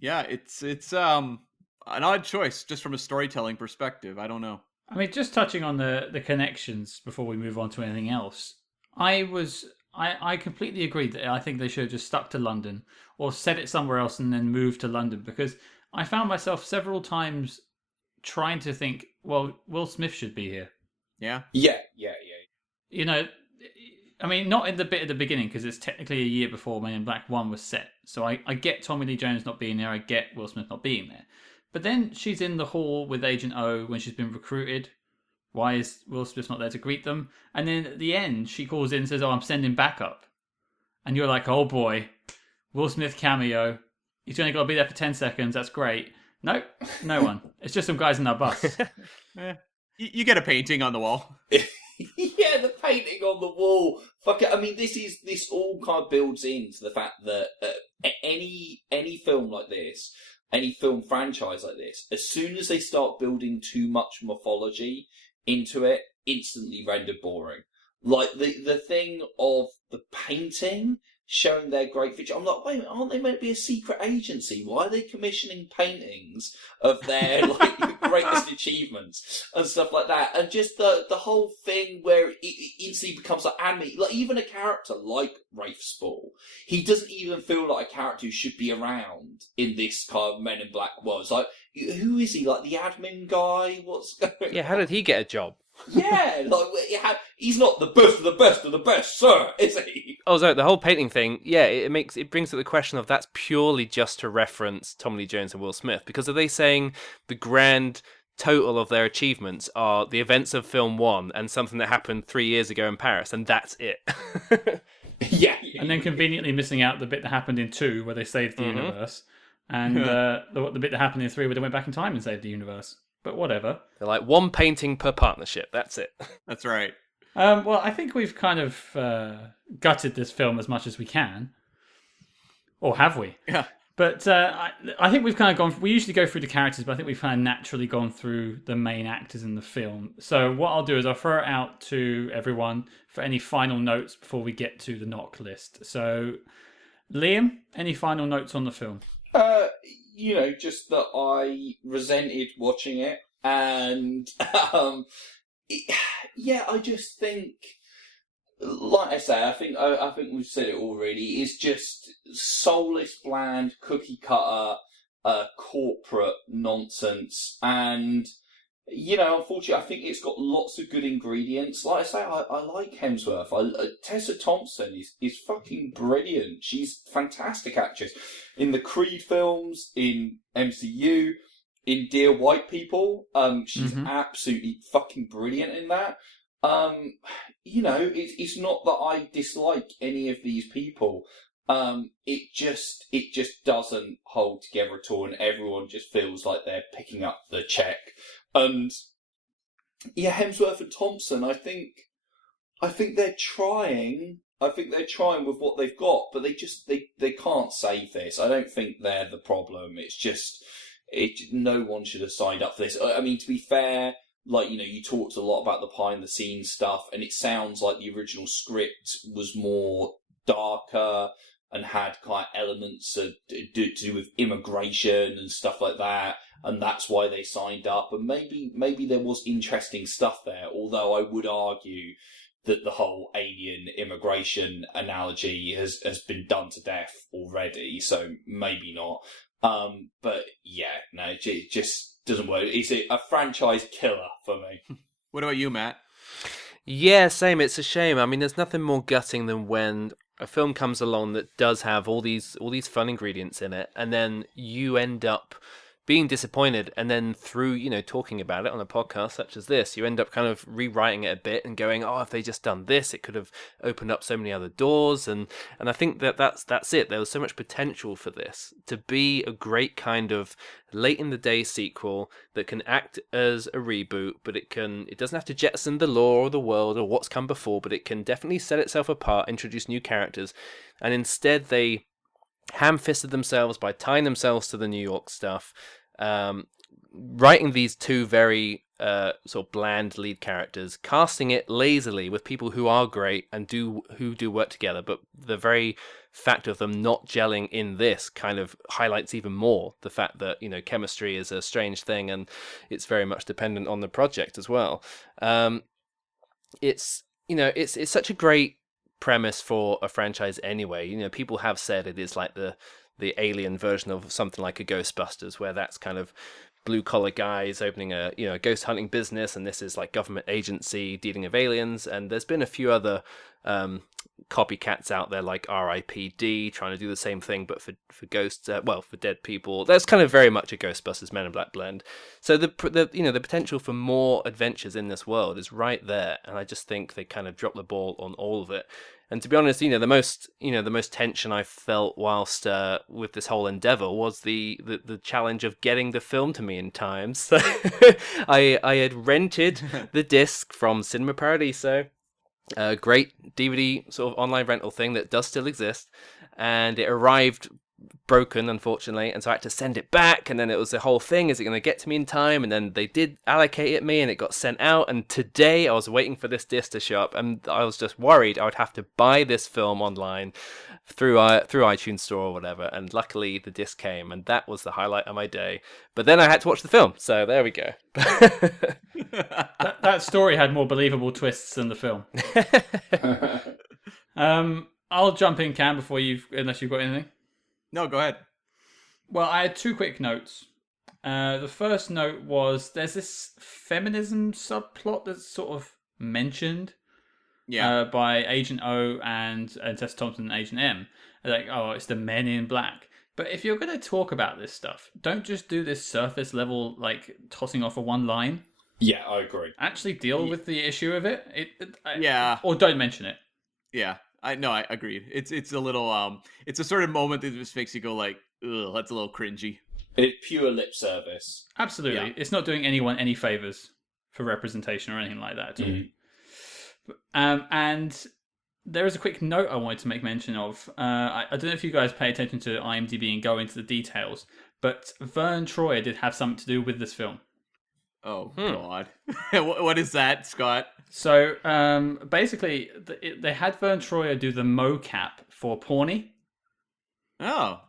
Yeah, it's an odd choice, just from a storytelling perspective. I don't know. I mean, just touching on the connections before we move on to anything else, I completely agree that I think they should have just stuck to London or set it somewhere else and then moved to London, because I found myself several times trying to think, well, Will Smith should be here. Yeah. Yeah. You know, I mean, not in the bit at the beginning, because it's technically a year before Men in Black 1 was set. So I get Tommy Lee Jones not being there, I get Will Smith not being there. But then she's in the hall with Agent O when she's been recruited. Why is Will Smith not there to greet them? And then at the end, she calls in and says, I'm sending backup. And you're like, oh boy, Will Smith cameo. He's only got to be there for 10 seconds. That's great. Nope, no one. It's just some guys in that bus. You get a painting on the wall. Yeah, the painting on the wall. Fuck it. I mean, this all kind of builds into the fact that any film like this, any film franchise like this, as soon as they start building too much mythology into it, instantly rendered boring. Like the thing of the painting showing their great feature. I'm like, wait a minute, aren't they meant to be a secret agency? Why are they commissioning paintings of their like greatest achievements and stuff like that? And just the whole thing where it instantly becomes like anime. Like even a character like Rafe Spall, he doesn't even feel like a character who should be around in this kind of Men in Black world. It's like, who is he? Like the admin guy? What's going on? Yeah, how did he get a job? Yeah, like he's not the best of the best of the best, sir, is he? Oh, so the whole painting thing, yeah, it brings up the question of that's purely just to reference Tommy Lee Jones and Will Smith, because are they saying the grand total of their achievements are the events of film 1 and something that happened 3 years ago in Paris, and that's it? Yeah. And then conveniently missing out the bit that happened in 2 where they saved the universe, and the bit that happened in 3 where they went back in time and saved the universe. But whatever. They're like one painting per partnership. That's it. That's right. Well, I think we've kind of gutted this film as much as we can. Or have we? Yeah. But I think we've kind of gone... We usually go through the characters, but I think we've kind of naturally gone through the main actors in the film. So what I'll do is I'll throw it out to everyone for any final notes before we get to the knock list. So, Liam, any final notes on the film? You know, just that I resented watching it, and I just think, like I say, I think we've said it already. It's just soulless, bland, cookie cutter, corporate nonsense. And, unfortunately, I think it's got lots of good ingredients. Like I say, I like Hemsworth. Tessa Thompson is fucking brilliant. She's a fantastic actress. In the Creed films, in MCU, in Dear White People, she's absolutely fucking brilliant in that. It's not that I dislike any of these people. It just doesn't hold together at all, and everyone just feels like they're picking up the check. And Hemsworth and Thompson, I think they're trying. I think they're trying with what they've got, but they can't save this. I don't think they're the problem. It's just no one should have signed up for this. I mean, to be fair, you talked a lot about the behind the scenes stuff, and it sounds like the original script was more darker and had kind of elements to do with immigration and stuff like that, and that's why they signed up. And maybe there was interesting stuff there, although I would argue that the whole alien immigration analogy has been done to death already, so maybe not. But yeah, no, it just doesn't work. It's a franchise killer for me. What about you, Matt? Yeah, same. It's a shame. I mean, there's nothing more gutting than when a film comes along that does have all these fun ingredients in it, and then you end up being disappointed, and then through, talking about it on a podcast such as this, you end up kind of rewriting it a bit and going, oh, if they just done this, it could have opened up so many other doors. And I think that's it. There was so much potential for this to be a great kind of late in the day sequel that can act as a reboot, but it doesn't have to jettison the lore or the world or what's come before, but it can definitely set itself apart, introduce new characters. And instead they ham-fisted themselves by tying themselves to the New York stuff, writing these two very sort of bland lead characters, casting it lazily with people who are great and who do work together, but the very fact of them not gelling in this kind of highlights even more the fact that chemistry is a strange thing, and it's very much dependent on the project as well. It's such a great premise for a franchise anyway. People have said it is like the alien version of something like a Ghostbusters, where that's kind of blue collar guys opening a ghost hunting business, and this is like government agency dealing with aliens. And there's been a few other copycats out there like RIPD trying to do the same thing, but for ghosts, for dead people. That's kind of very much a Ghostbusters Men in Black blend. So the potential for more adventures in this world is right there, and I just think they kind of dropped the ball on all of it. And to be honest, the most tension I felt whilst with this whole endeavor was the challenge of getting the film to me in time. So I had rented the disc from Cinema Paradiso, a great DVD sort of online rental thing that does still exist, and it arrived broken, unfortunately, and so I had to send it back, and then it was the whole thing, is it going to get to me in time? And then they did allocate it me, and it got sent out, and today I was waiting for this disc to show up, and I was just worried I would have to buy this film online through iTunes Store or whatever, and luckily the disc came, and that was the highlight of my day. But then I had to watch the film, so there we go. that story had more believable twists than the film. I'll jump in, Cam, unless you've got anything. No, go ahead. Well, I had two quick notes. The first note was there's this feminism subplot that's sort of mentioned by Agent O and Tessa Thompson and Agent M. Like, oh, it's the men in black. But if you're going to talk about this stuff, don't just do this surface level, like, tossing off a one line. Yeah, I agree. Actually deal with the issue of it. Or don't mention it. Yeah. I agreed. It's a little it's a sort of moment that just makes you go like, ugh, that's a little cringy. It's pure lip service. Absolutely. Yeah. It's not doing anyone any favors for representation or anything like that. And there is a quick note I wanted to make mention of. I don't know if you guys pay attention to IMDb and go into the details, but Vern Troyer did have something to do with this film. Oh, God. What is that, Scott? So, basically, they had Vern Troyer do the mocap for Pawnee. Oh.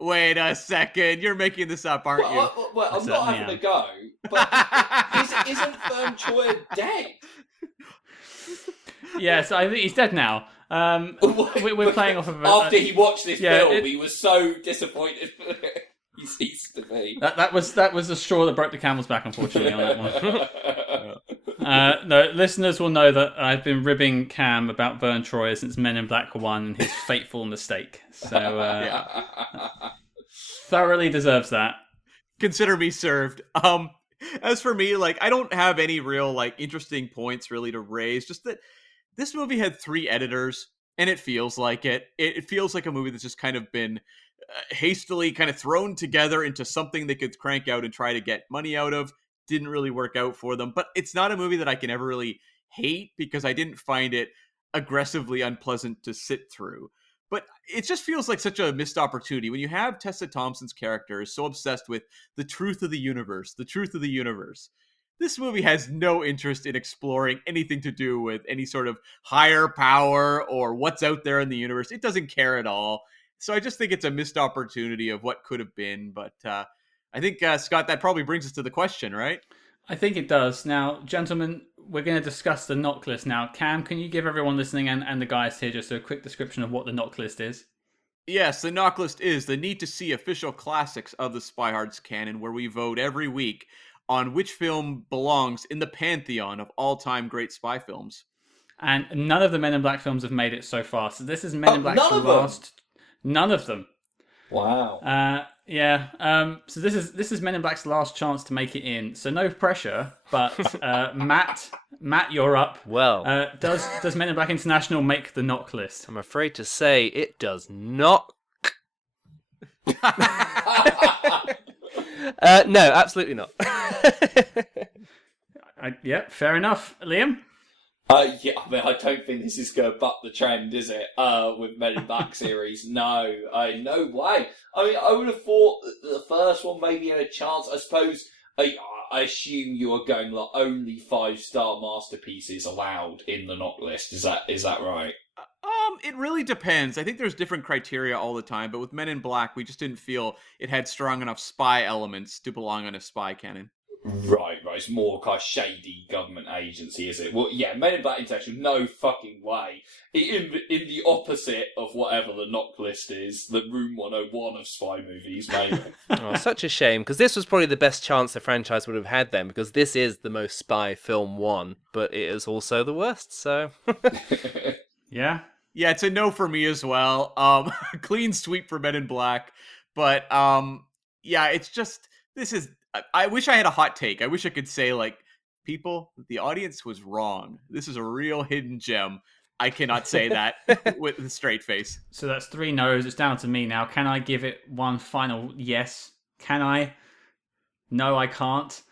Wait a second. You're making this up, aren't you? Well, I'm not having a go, but isn't Vern Troyer dead? Yes, I think he's dead now. We're playing off of after he watched this film. He was so disappointed. He ceased to be. That was the straw that broke the camel's back, unfortunately, on that one. No, listeners will know that I've been ribbing Cam about Vern Troyer since Men in Black 1 and his fateful mistake. So, thoroughly deserves that. Consider me served. As for me, like, I don't have any real, like, interesting points really to raise. Just that this movie had 3 editors, and it feels like it. It feels like a movie that's just kind of been hastily kind of thrown together into something they could crank out and try to get money out of. Didn't really work out for them. But it's not a movie that I can ever really hate because I didn't find it aggressively unpleasant to sit through. But it just feels like such a missed opportunity when you have Tessa Thompson's character is so obsessed with the truth of the universe, the truth of the universe. This movie has no interest in exploring anything to do with any sort of higher power or what's out there in the universe. It doesn't care at all. So I just think it's a missed opportunity of what could have been. But I think, Scott, that probably brings us to the question, right? I think it does. Now, gentlemen, we're going to discuss the knock list now. Cam, can you give everyone listening and the guys here just a quick description of what the knock list is? Yes, the knock list is the need-to-see official classics of the Spy Hards canon, where we vote every week on which film belongs in the pantheon of all-time great spy films. And none of the Men in Black films have made it so far. So this is Men in Black's last... None of them. Wow. So this is Men in Black's last chance to make it in. So no pressure, but Matt, you're up. Well, does Men in Black International make the knock list? I'm afraid to say it does not. No, absolutely not. Fair enough. Liam? I mean, I don't think this is going to buck the trend, is it? With Men in Black series, no way. I mean, I would have thought that the first one maybe had a chance. I suppose I assume you are going like only 5-star masterpieces allowed in the knock list. Is that right? It really depends. I think there's different criteria all the time, but with Men in Black, we just didn't feel it had strong enough spy elements to belong on a spy canon. Right. It's more kind of shady government agency, is it? Well, yeah, Men in Black International, no fucking way. In the opposite of whatever the knock list is, the Room 101 of spy movies, maybe. Oh, such a shame, because this was probably the best chance the franchise would have had then, because this is the most spy film one, but it is also the worst, so... Yeah? Yeah, it's a no for me as well. Clean sweep for Men in Black. But, it's just... This is... I wish I had a hot take. I wish I could say, like, people, the audience was wrong. This is a real hidden gem. I cannot say that with a straight face. So that's 3 no's. It's down to me now. Can I give it one final yes? Can I? No, I can't.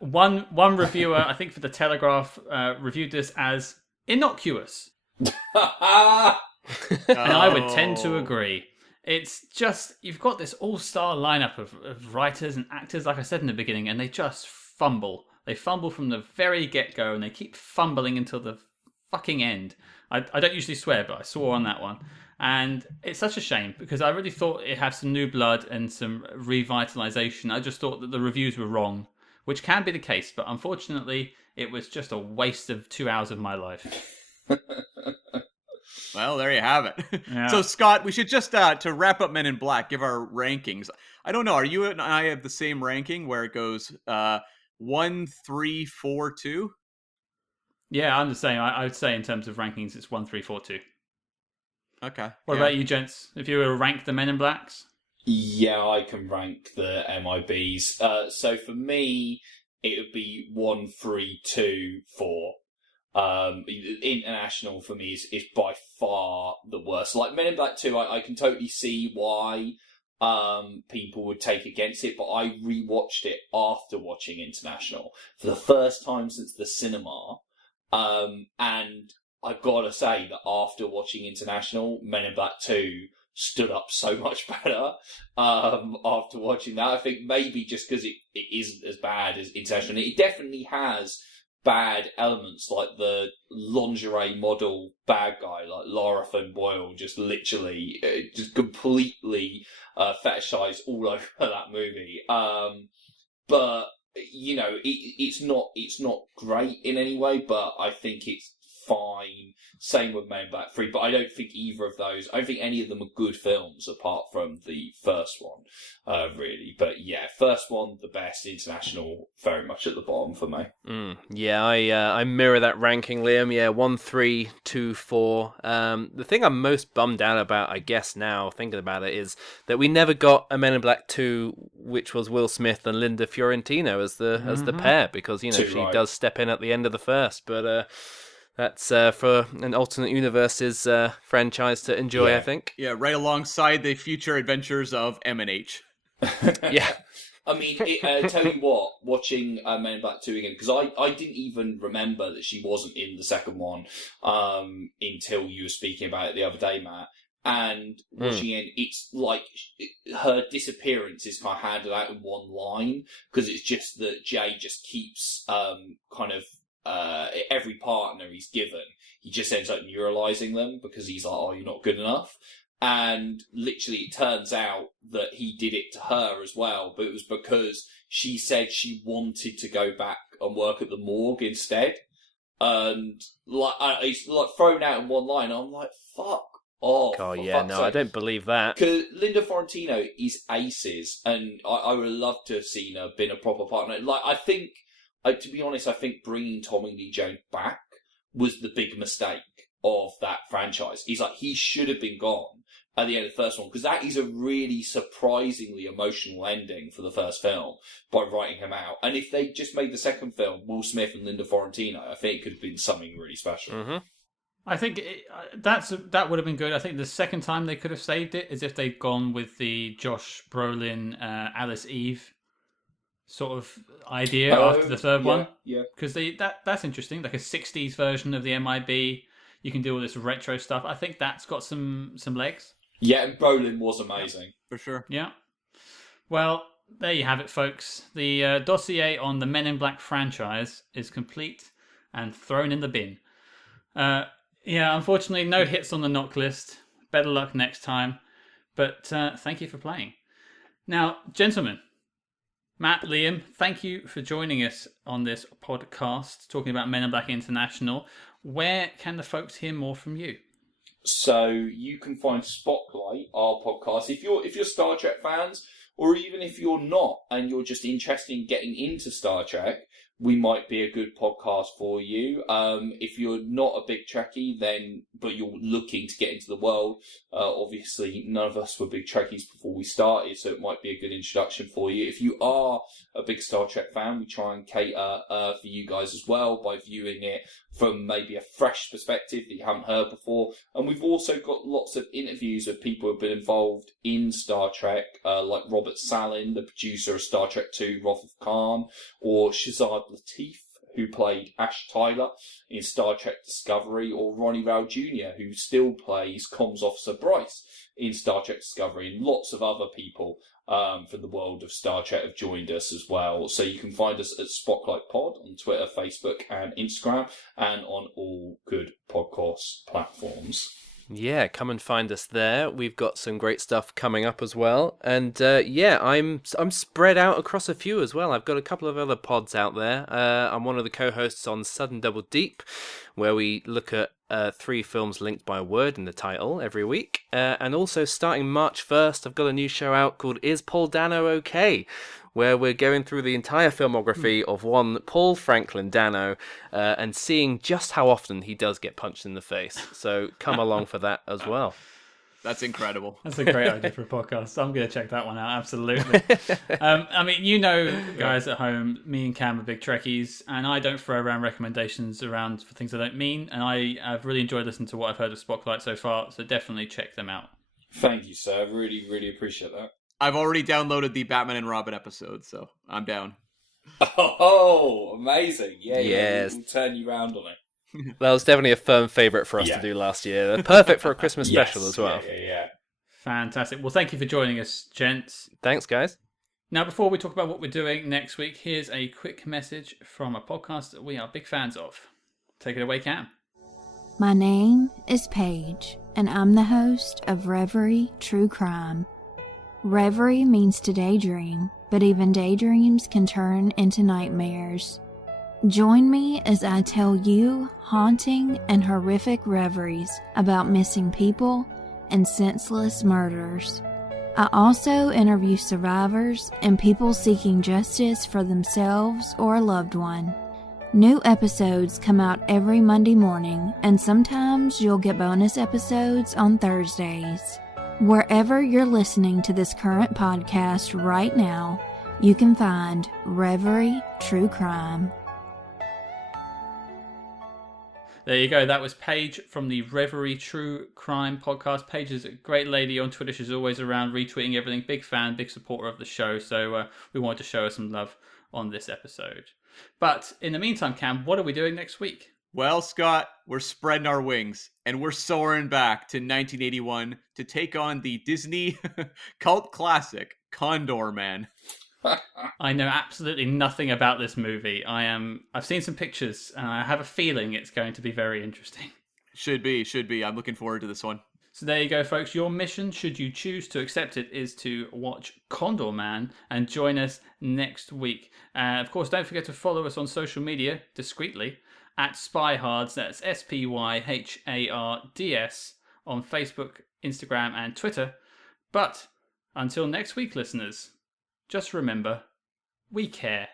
One reviewer, I think for The Telegraph, reviewed this as innocuous. And I would tend to agree. It's just, you've got this all-star lineup of writers and actors, like I said in the beginning, and they just fumble. They fumble from the very get-go, and they keep fumbling until the fucking end. I don't usually swear, but I swore on that one. And it's such a shame, because I really thought it had some new blood and some revitalization. I just thought that the reviews were wrong, which can be the case, but unfortunately, it was just a waste of 2 hours of my life. Well, there you have it. Yeah. So, Scott, we should just, to wrap up Men in Black, give our rankings. I don't know, are you and I have the same ranking where it goes 1, 3, 4, 2? Yeah, I'm the same. I would say in terms of rankings, it's 1, 3, 4, 2. Okay. What about you, gents? If you were to rank the Men in Blacks? Yeah, I can rank the MIBs. So for me, it would be 1, 3, 2, 4. International for me is by far the worst. Like Men in Black 2, I can totally see why people would take against it, but I rewatched it after watching International for the first time since the cinema, and I've got to say that after watching International, Men in Black 2 stood up so much better after watching that. I think maybe just because it isn't as bad as International. It definitely has bad elements, like the lingerie model bad guy, like Laura Flynn Boyle, just literally, just completely fetishized all over that movie. But you know, it's not great in any way, but I think it's fine. Same with Men in Black 3, but I don't think either of those, I don't think any of them are good films apart from the first one, really. But yeah, first one, the best. International, very much at the bottom for me. Yeah, I mirror that ranking, Liam. Yeah, 1, 3, 2, 4. The thing I'm most bummed out about, I guess now, thinking about it, is that we never got a Men in Black 2, which was Will Smith and Linda Fiorentino as the pair, because, you know, she does step in at the end of the first, but... That's for an alternate universe's franchise to enjoy, I think. Yeah, right alongside the future adventures of M&H. Yeah. I mean, tell you what, watching Men in Black 2 again, because I didn't even remember that she wasn't in the second one until you were speaking about it the other day, Matt. And watching it, it's like her disappearance is kind of handed out in one line, because it's just that Jay just keeps every partner he's given, he just ends up neuralizing them because he's like, oh, you're not good enough. And literally it turns out that he did it to her as well, but it was because she said she wanted to go back and work at the morgue instead. And it's like thrown out in one line. I'm like, fuck off. Oh, yeah, no, I don't believe that. Because Linda Fiorentino is aces, and I would love to have seen her been a proper partner. Like, I think, to be honest, I think bringing Tommy Lee Jones back was the big mistake of that franchise. He's like, he should have been gone at the end of the first one, because that is a really surprisingly emotional ending for the first film by writing him out. And if they just made the second film Will Smith and Linda Fiorentino, I think it could have been something really special. Mm-hmm. I think that would have been good. I think the second time they could have saved it is if they'd gone with the Josh Brolin, Alice Eve sort of idea after the third one. Yeah. Because that's interesting, like a 60s version of the MIB. You can do all this retro stuff. I think that's got some legs. Yeah, and Brolin was amazing. For sure. Yeah. Well, there you have it, folks. The dossier on the Men in Black franchise is complete and thrown in the bin. Yeah, unfortunately, no hits on the knock list. Better luck next time. But thank you for playing. Now, gentlemen, Matt, Liam, thank you for joining us on this podcast, talking about Men in Black International. Where can the folks hear more from you? So you can find Spocklight, our podcast, if you're Star Trek fans, or even if you're not and you're just interested in getting into Star Trek, we might be a good podcast for you. If you're not a big Trekkie, but you're looking to get into the world, obviously none of us were big Trekkies before we started, so it might be a good introduction for you. If you are a big Star Trek fan, we try and cater for you guys as well by viewing it from maybe a fresh perspective that you haven't heard before. And we've also got lots of interviews with people who have been involved in Star Trek, like Robert Sallin, the producer of Star Trek II, Wrath of Khan, or Shazad Latif, who played Ash Tyler in Star Trek Discovery, or Ronnie Rao Jr., who still plays Comms Officer Bryce in Star Trek Discovery, and lots of other people from the world of Star Trek have joined us as well. So you can find us at Spocklight Pod on Twitter, Facebook and Instagram, and on all good podcast platforms. Yeah, come and find us there. We've got some great stuff coming up as well. And I'm spread out across a few as well. I've got a couple of other pods out there. I'm one of the co-hosts on Sudden Double Deep, where we look at 3 films linked by a word in the title every week. And also starting March 1st, I've got a new show out called Is Paul Dano OK?, where we're going through the entire filmography of one Paul Franklin Dano and seeing just how often he does get punched in the face. So come along for that as well. That's incredible. That's a great idea for a podcast. I'm going to check that one out, absolutely. I mean, you know, guys at home, me and Cam are big Trekkies, and I don't throw around recommendations around for things I don't mean, and I've really enjoyed listening to what I've heard of Spocklight so far, so definitely check them out. Thank you, sir. Really, really appreciate that. I've already downloaded the Batman and Robin episode, so I'm down. Oh, amazing. Yes. We'll turn you around on it. That was definitely a firm favourite for us to do last year. Perfect for a Christmas special as well. Yeah. Fantastic. Well, thank you for joining us, gents. Thanks, guys. Now, before we talk about what we're doing next week, here's a quick message from a podcast that we are big fans of. Take it away, Cam. My name is Paige, and I'm the host of Reverie True Crime. Reverie means to daydream, but even daydreams can turn into nightmares. Join me as I tell you haunting and horrific reveries about missing people and senseless murders. I also interview survivors and people seeking justice for themselves or a loved one. New episodes come out every Monday morning, and sometimes you'll get bonus episodes on Thursdays. Wherever you're listening to this current podcast right now, you can find Reverie True Crime. There you go. That was Paige from the Reverie True Crime podcast. Paige is a great lady on Twitter. She's always around retweeting everything. Big fan, big supporter of the show. So we wanted to show her some love on this episode. But in the meantime, Cam, what are we doing next week? Well, Scott, we're spreading our wings and we're soaring back to 1981 to take on the Disney cult classic Condor Man. I know absolutely nothing about this movie. I've seen some pictures and I have a feeling it's going to be very interesting. Should be. I'm looking forward to this one. So there you go, folks. Your mission, should you choose to accept it, is to watch Condor Man and join us next week. Of course, don't forget to follow us on social media discreetly at Spyhards. That's SPYHARDS on Facebook, Instagram, and Twitter. But until next week, listeners, just remember, we care.